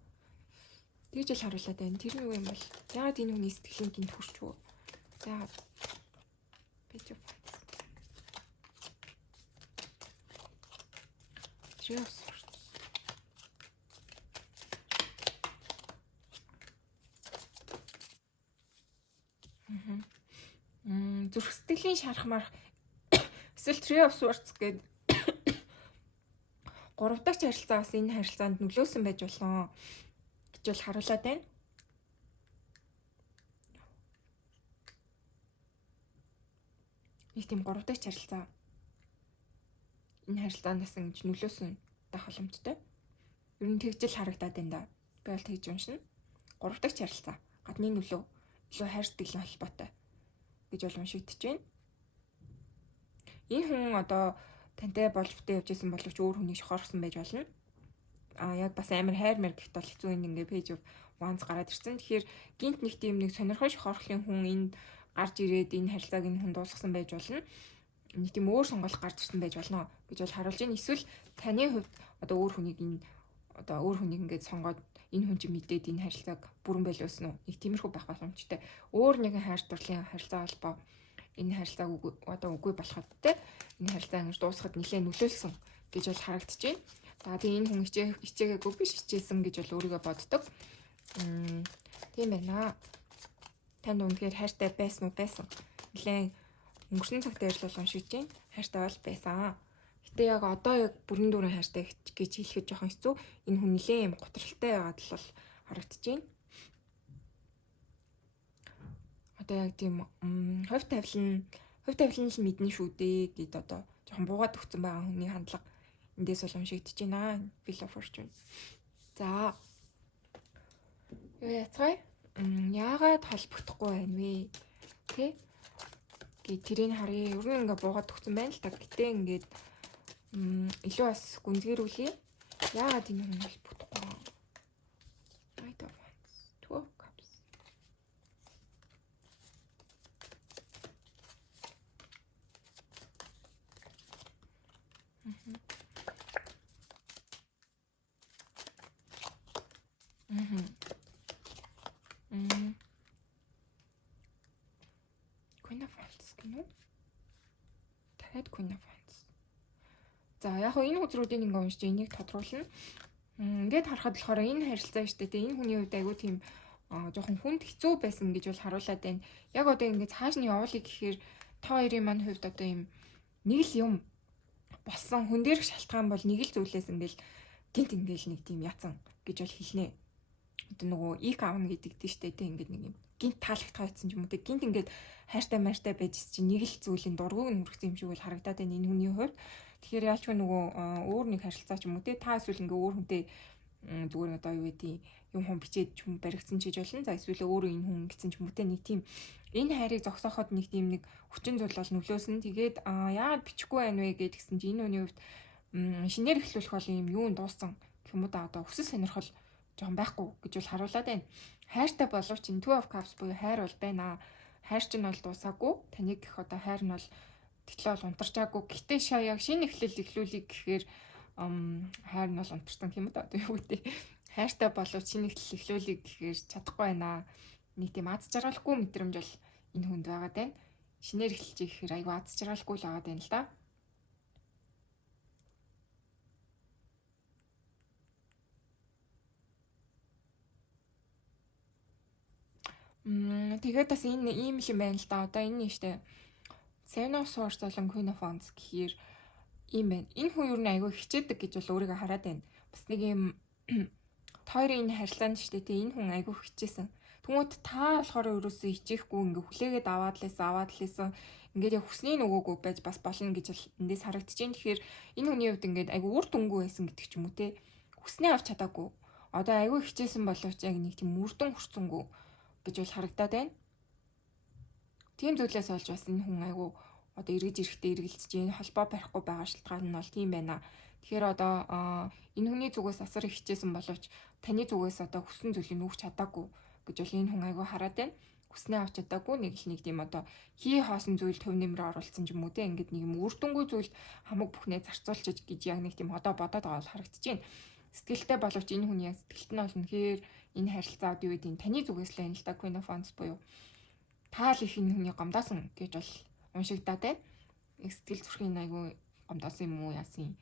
Тэгж л харуулад байна. Тэр нь юу юм бол яагаад энэ хүний сэтгэлийн гинт хүрчвөө? Яагаад Page of Wands. Зүрх сэтгэлийн шархмаар эсвэл Three of Swords гэдэг 3 дахь харилцаагаас энэ харилцаанд нөлөөсөн байж болно гэж бол харуулад байна. Нэг тийм 3 дахь харилцаа энэ харилцаанаас ингэж нөлөөсөн дах боломжтой. Ер нь тэгжэл харагдаад байна да. Би бол тэгж уншина. 3 дахь харилцаа гадны нөлөө илүү хайрцагтай холбоотой гэж бол уншигдэж байна. Энэ хүн одоо тантай болж бүтээ явжсэн боловч өөр хүнийг шохорсон байж болно. Яг бас амар хайр мэр гэхт бол хэцүү ингээ Page of Wands гараад ирсэн. Тэгэхээр гинт нэг тийм нэг сонирхол шохорхлын хүн энд гарч ирээд энэ харилцааг энэ хүн дуусгасан байж болно. Нэг тийм өөр сонголт гарч ирсэн байж болно гэж бол харуулж байна. Эсвэл таны хувьд одоо өөр хүнийг ингээд сонгоод энэ хүн чинь мэдээд энэ харилцааг бүрэн байлуулсан уу? Нэг тиймэрхүү байх боломжтой. Өөр нэгэн хайр дурлалын харилцаа холбоо энэ харилцааг одоо үгүй болоход те энэ харилцаа ингэж дуусахад нэлээд нөлөөлсөн гэж бол харагдаж байна. За тийм энэ хүн хичээгээгүй биш хичээсэн гэж бол өөрийгөө боддог. Тийм байна. Танд үнэхээр хайртай байсан уу? Байсан. Нэлээд өнгөрсөн цагт ярьлал уншиж байна. Хайртай бол байсан. Гэтэ яг одоо яг бүрэн дүүрэн хайртай гэж хэлэхэд жоохон хэцүү. Энэ хүн нэлээд юм готролтой байгаад л бол харагдаж байна. Одоо яг тийм хувь тавилан л мэднэ шүү дээ гэд одоо жоохон буугаад өгсөн байгаа хүний хандлага эндээс бол уншигдэж байна. Wheel of Fortune. За. Юу яцгаая? Яагаад холбогдохгүй байна вэ? Тэ? Тэрийг харъя. Ер нь ингээ буугаад өгсөн байна л та. Гэтэ ингээд илүү бас гүнзгийрүүлээ. Яагаад энэ хүн холбогдохгүй вэ? Knight of Wands. Two of Cups. Queen of Wands гэнэ үү? Дахиад Queen of Wands. За яг хөө энэ үзрүүдийн ингээ уншиж энийг тодруулна. Ингээд харахад болохоор энэ харилцаа штэ тэ энэ хүний хувьд айгүй тийм жоохон хүнд хэцүү байсан гэж бол харуулад байна. Яг одоо ингээд цааш нь явуулъя гэхээр та хоёрын маань хувьд одоо юм нэг л юм болсон хүн дээрх шалтгаан бол нэг л зүйлээс ингээл гинт ингээл нэг тийм яцсан гэж бол хэлнэ. Одоо нөгөө ик аавна гэдэг тийштэй тэ ингээд нэг юм гинт таалагдах байсан ч юм уу тэ гинт ингээд хайртай мартай байж чинь нэг л зүйлийн дургуг нь хүрэх юм шиг бол харагдаад байна энэ хүний хувьд. Тэгэхээр яалчгүй нөгөө өөр нэг харилцаа ч юм уу тэ та эсвэл ингээ өөр хүнтэй зүгээр одоо юу гэдэг юм хүн бичээд ч юм баригдсан ч гэж болно. За эсвэл өөрөө энэ хүн гэсэн ч юм уу тэ нэг тийм энэ хайрыг зогсооход нэг тийм нэг хүчин зүйл бол нөлөөсөн. Тэгээд яагаад бичихгүй байна вэ гэдгсэн чинь энэ хүний хувьд шинээр эхлүүлэх бол юм юу дууссан гэх юм уу да одоо өсөс сонирхол жоохон байхгүй гэж бол харуулад байна. Хайртай боловч энэ Two of Cups буюу хайр бол байна. Хайр чинь бол дуусаагүй. Таныг гэх одоо хайр нь бол тэтлээ бол унтарчаагүй. Гэтэ яг шинэ эхлүүлэх гэхээр хайр нь бол унтарсан юм да одоо юу гэдэг. Хайртай боловч шинэ эхлүүлэх гэхээр чадахгүй байна. Нэг тийм аз жаргалгүй мэдрэмж бол энэ хүнд байгаа даа. Шинээр эхэлж ихээр айгүй аз жаргалгүй л байгаа даа л да. Тэгээд бас энэ ийм юм байна л да. Одоо энэ нь штэ. Seven of Swords болон Queen of Wands гэхээр ийм байна. Энэ хүн юу нэг айгүй хичээдэг гэж бол өөрийгөө хараад байна. Бас нэг юм хоёрын энэ харилцаанд штэ тий энэ хүн айгүй хичээсэн. Тэгмүүд та болохоор ерөөсөө хичээхгүй ингээ хүлээгээд аваад лээсэн. Ингээд яг хүсний нөгөөгүй байж бас болно гэж л эндээс харагдчихээн. Тэгэхээр энэ хүний хувьд ингээд айгүй үр дүнгүй байсан гэдэг ч юм уу те. Хүснээ авч чадаагүй. Одоо айгүй хичээсэн боловч яг нэг тийм үр дүн хүрцэнгүй гэж бол харагдаад байна. Тийм зүйлээс олж бас энэ хүн айгүй одоо эргэж ирэхдээ эргэлзэж энэ холбоо барихгүй байгаа шалтгаан нь бол тийм байна. Тэгэхээр одоо энэ хүний зүгээс асар их хичээсэн боловч таны зүгээс одоо хүссэн зүйлийг өгч чадаагүй гэж бол энэ хүн айгүй хараад байна. Хүснээ авч чадаагүй нэг тийм одоо хий хоосон зүйл төв нэмрээ оруулсан ч юм уу те ингээд нэг юм үр дүнгүй зүйлд хамаг бүхнээ зарцуулчих гэж яг нэг тийм одоо бодоод байгаа бол харагдаж байна. Сэтгэлтэй боловч энэ хүний яг сэтгэлт нь бол үнэхээр энэ харилцаад юу гэдэг таны зүгээс л энэ л да Queen of Wands буюу таал их энэ хүний гомдоосон гэж бол уншигдаад байна. Сэтгэл зүрхийн айгүй гомдоосон юм уу яасан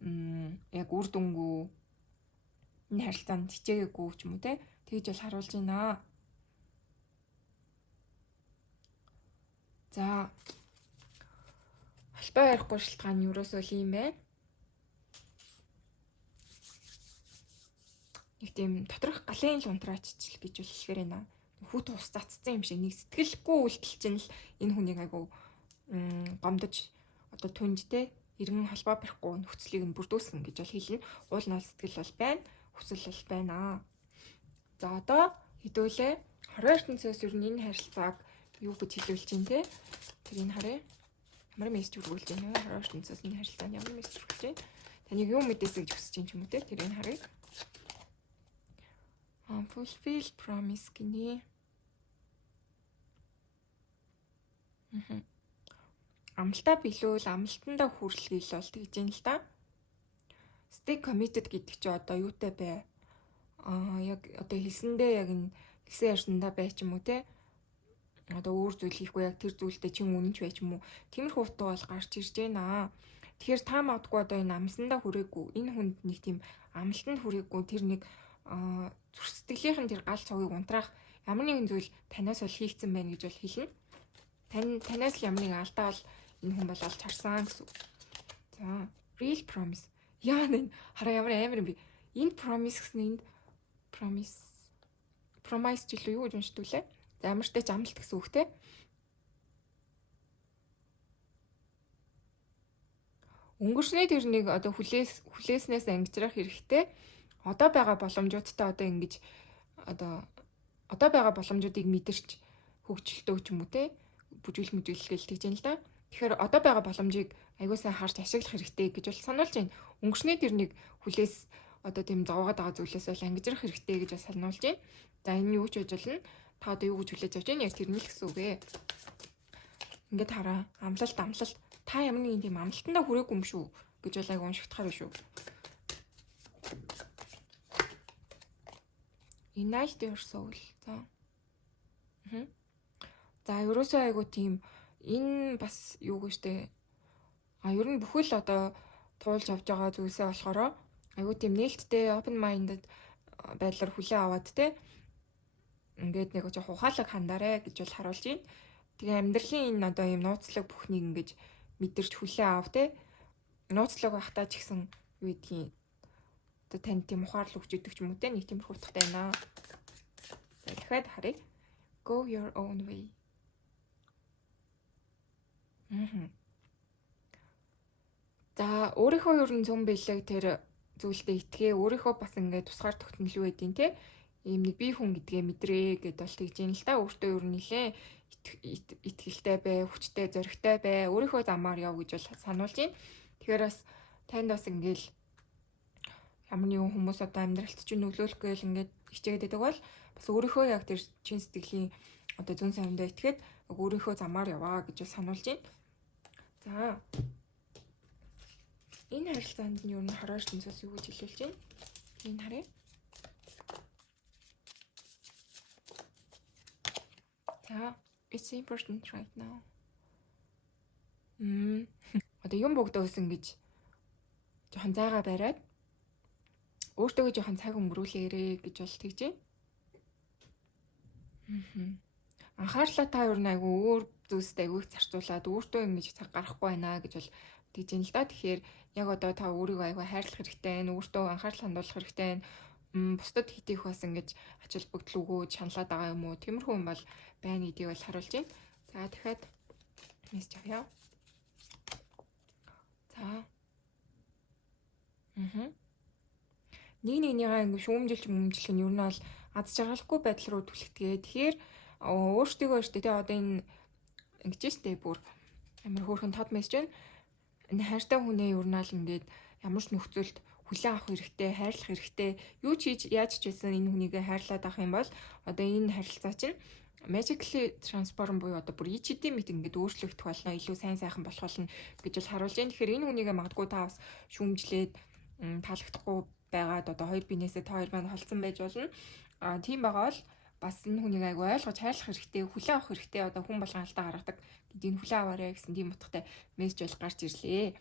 яг үр дүнгүй энэ харилцаанд хичээгээгүй ч юм уу те тэгж бол харуулж байна. За холбоо ярихгүй шалтгаан нь юусоо л юм байна. Нэг тийм доторх галын л унтрааччихл гэж бол хэлэхээр байна. Хүүт ус цацсан юм шиг нэг сэтгэлгүй үйлдэл чинь л энэ хүнийг айгу гомдож одоо түнжтэй иргэн холбоо барихгүй нөхцөлийг нь бүрдүүлсэн гэж бол хэлнэ. Уул нал сэтгэл бол байна, хүсэл бол байна. За одоо хэдүүлээ 20 ертөнцөөс ер нь энэ харилцааг юу гэж хэлүүлж чинь те. Тэрийг харъя. Ямар мессеж хүргүүлж байна вэ? 20 ертөнцөөс энэ харилцаанд ямар мессеж хүргэж байна? Таныг юу мэдээсэй гэж хүсэж чинь ч юм уу те. Тэрийг харъя. Fulfill promise гинэ. Амлалтаа биелүүл амлалтандаа хүрэл гээл бол тэгж юм л да. Stay committed гэдэг чи одоо юутай бай? Яг одоо хэлсэндээ яг энэ хэлсэн ярьсандаа бай ч юм уу те. Одоо өөр зүйл хийхгүй яг тэр зүйлдээ чин үнэнч бай ч юм уу. Тиймэрхүү утга бол гарч ирж байна. Тэгэхээр та магадгүй одоо энэ амлалтандаа хүрээгүй. Энэ хүнд нэг тийм амлалтанд хүрээгүй тэр нэг зүрх сэтгэлийнхэн тэр гал цогийг унтраах ямар нэгэн зүйл танаас бол хийгдсэн байна гэж бол хэлнэ. Танаас л ямар нэгэн алдаа бол энэ хүн бол олж харсан гэсэн. За, real promise. Яа нэ хараа ямар амар юм бэ? Энэ promise гэсэн энд promise ч илүү юу гэж уншдаг лээ. За амартай ч амлалт гэсэн үг те. Өнгөрсний тэр нэг одоо хүлээснээс ангижрах хэрэгтэй. Одоо байгаа боломжуудтай одоо ингэж одоо байгаа боломжуудыг мэдэрч хөгжилтөө ч юм уу те бүжиглэл тэгж юм л да. Тэгэхээр одоо байгаа боломжийг аягүй сайн харж ашиглах хэрэгтэй гэж бол сануулж байна. Өнгөрсний тэр нэг хүлээс одоо тийм зовоод байгаа зүйлээс бол ангижрах хэрэгтэй гэж бас сануулж байна. За энэ юу ч байж болно. Та одоо юу гэж хүлээж авч байна? Яг тэр нь л гэсэн үг ээ. Ингээд хараа. Амлалт. Та ямар нэгэн тийм амлалтандаа хүрээгүй юм шүү гэж бол аягүй уншигдахаар шүү. Unite your soul. За. За, ерөөсөө айгу тийм энэ бас юу гэжтэй. Ер нь бүхэл одоо туулж авч байгаа зүйлсээ болохоор айгу тийм нээлттэй open minded байдлаар хүлээ аваад те. Ингээд нэг жоохон ухаалаг хандаарэ гэж бол харуулж байна. Тэгээ амьдралын энэ одоо юм нууцлаг бүхнийг ингэж мэдэрч хүлээ аав те. Нууцлаг байхдаа ч гэсэн юу гэдгийг одоо танд тийм ухаарлаг өгч идэг ч юм уу те. Нэг тиймэрхүү утгатай байна. За дахиад харъя. Go your own way. За өөрийнхөө ер нь зөв биелэг тэр зүйлдээ итгээ өөрийнхөө бас ингээд тусгаар тогтнол юу гэдгийг те ийм нэг бие хүн гэдгээ мэдрээ гэд бол тэгж юм л та өөртөө ер нь нилээ итгэлтэй бай, хүчтэй, зоригтой бай, өөрийнхөө замаар яв гэж бол сануулж байна. Тэгэхээр бас танд бас ингээл ямар нэгэн хүмүүс одоо амьдралт чинь нөлөөлөх гээл ингээд хичээгээд байдаг бол бас өөрийнхөө яг тэр чин сэтгэлийн одоо зүүн савндаа итгээд өөрийнхөө замаар яваа гэж бол сануулж байна. За энэ харилцаанд нь юу н хараач тэнцээс юу гэж хэлүүлж байна? Энэ харъя. За it's important right now. Одоо юм богдоосон гэж жоохон зайгаа бариад өөртөө жоохон цаг өнгөрүүлээрэ гэж бол тэгж байна. Мгм. Анхаарлаа та юу нэг өөр зүйлстэй айгүй их зарцуулаад өөртөө ингэж цаг гаргахгүй байна гэж бол тэгж юм л да. Тэгэхээр яг одоо та өөрийгөө айгүй хайрлах хэрэгтэй байна. Өөртөө анхаарал хандуулах хэрэгтэй байна. Бусдад хит их бас ингэж ач холбогдол өгөөж шаналаад байгаа юм уу? Тиймэрхүү юм бол байна гэдгийг бол харуулж байна. За дахиад мессеж авъя. За. Мгм. Нэг нэгнийгаа ингэ шүүмжилж мөмжлөх нь ер нь бол аз жаргалгүй байдал руу түлхтгээ. Тэгэхээр өөртөө штэ тэ одоо энэ ингэж штэ бүр амар хөөрхөн тод мессеж байна. Энэ хайртай хүнээ ер нь л ингээд ямар ч нөхцөлд хүлээн авах хэрэгтэй, хайрлах хэрэгтэй. Юу ч хийж яаж ч байсан энэ хүнийг хайрлаад авах юм бол одоо энэ харилцаа чинь magically transform буюу одоо бүр ичдийн мэт ингээд өөрчлөгдөх болно, илүү сайн сайхан болох болно гэж бол харуулж байна. Тэгэхээр энэ хүнийг магадгүй та бас шүүмжлээд таалагдахгүй байгаад одоо хоёр биенээсээ та хоёр маань холцсон байж болно. Тийм байгаа бол бас энэ хүнийг айгүй ойлгож хайрлах хэрэгтэй, хүлээн авах хэрэгтэй. Одоо хүн болгон алдаа гаргадаг гэдгийг хүлээн аваарай гэсэн тийм утгатай мессеж бол гарч ирлээ.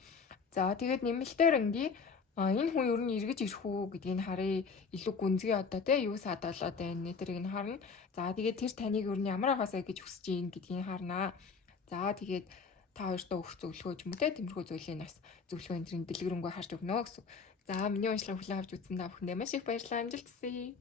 За тэгээд нэмэлтээр ингээ энэ хүн ер нь эргэж ирэх үү гэдгийг харъя. Илүү гүнзгий одоо те юу садолоод байна нэ тэрийг нь харна. За тэгээд тэр таныг ер нь ямар ахасаа гэж хүсэж ийн гэдгийг харнаа. За тэгээд та хоёртоо өгөх зөвлөгөө ч юм уу те тиймэрхүү зүйлийг бас зөвлөгөө энэ төрлийн дэлгэрэнгүй харж өгнө гэсэн. За миний уншлагыг хүлээн авч үзсэн та бүхэндээ маш их баярлалаа. Амжилт хүсье.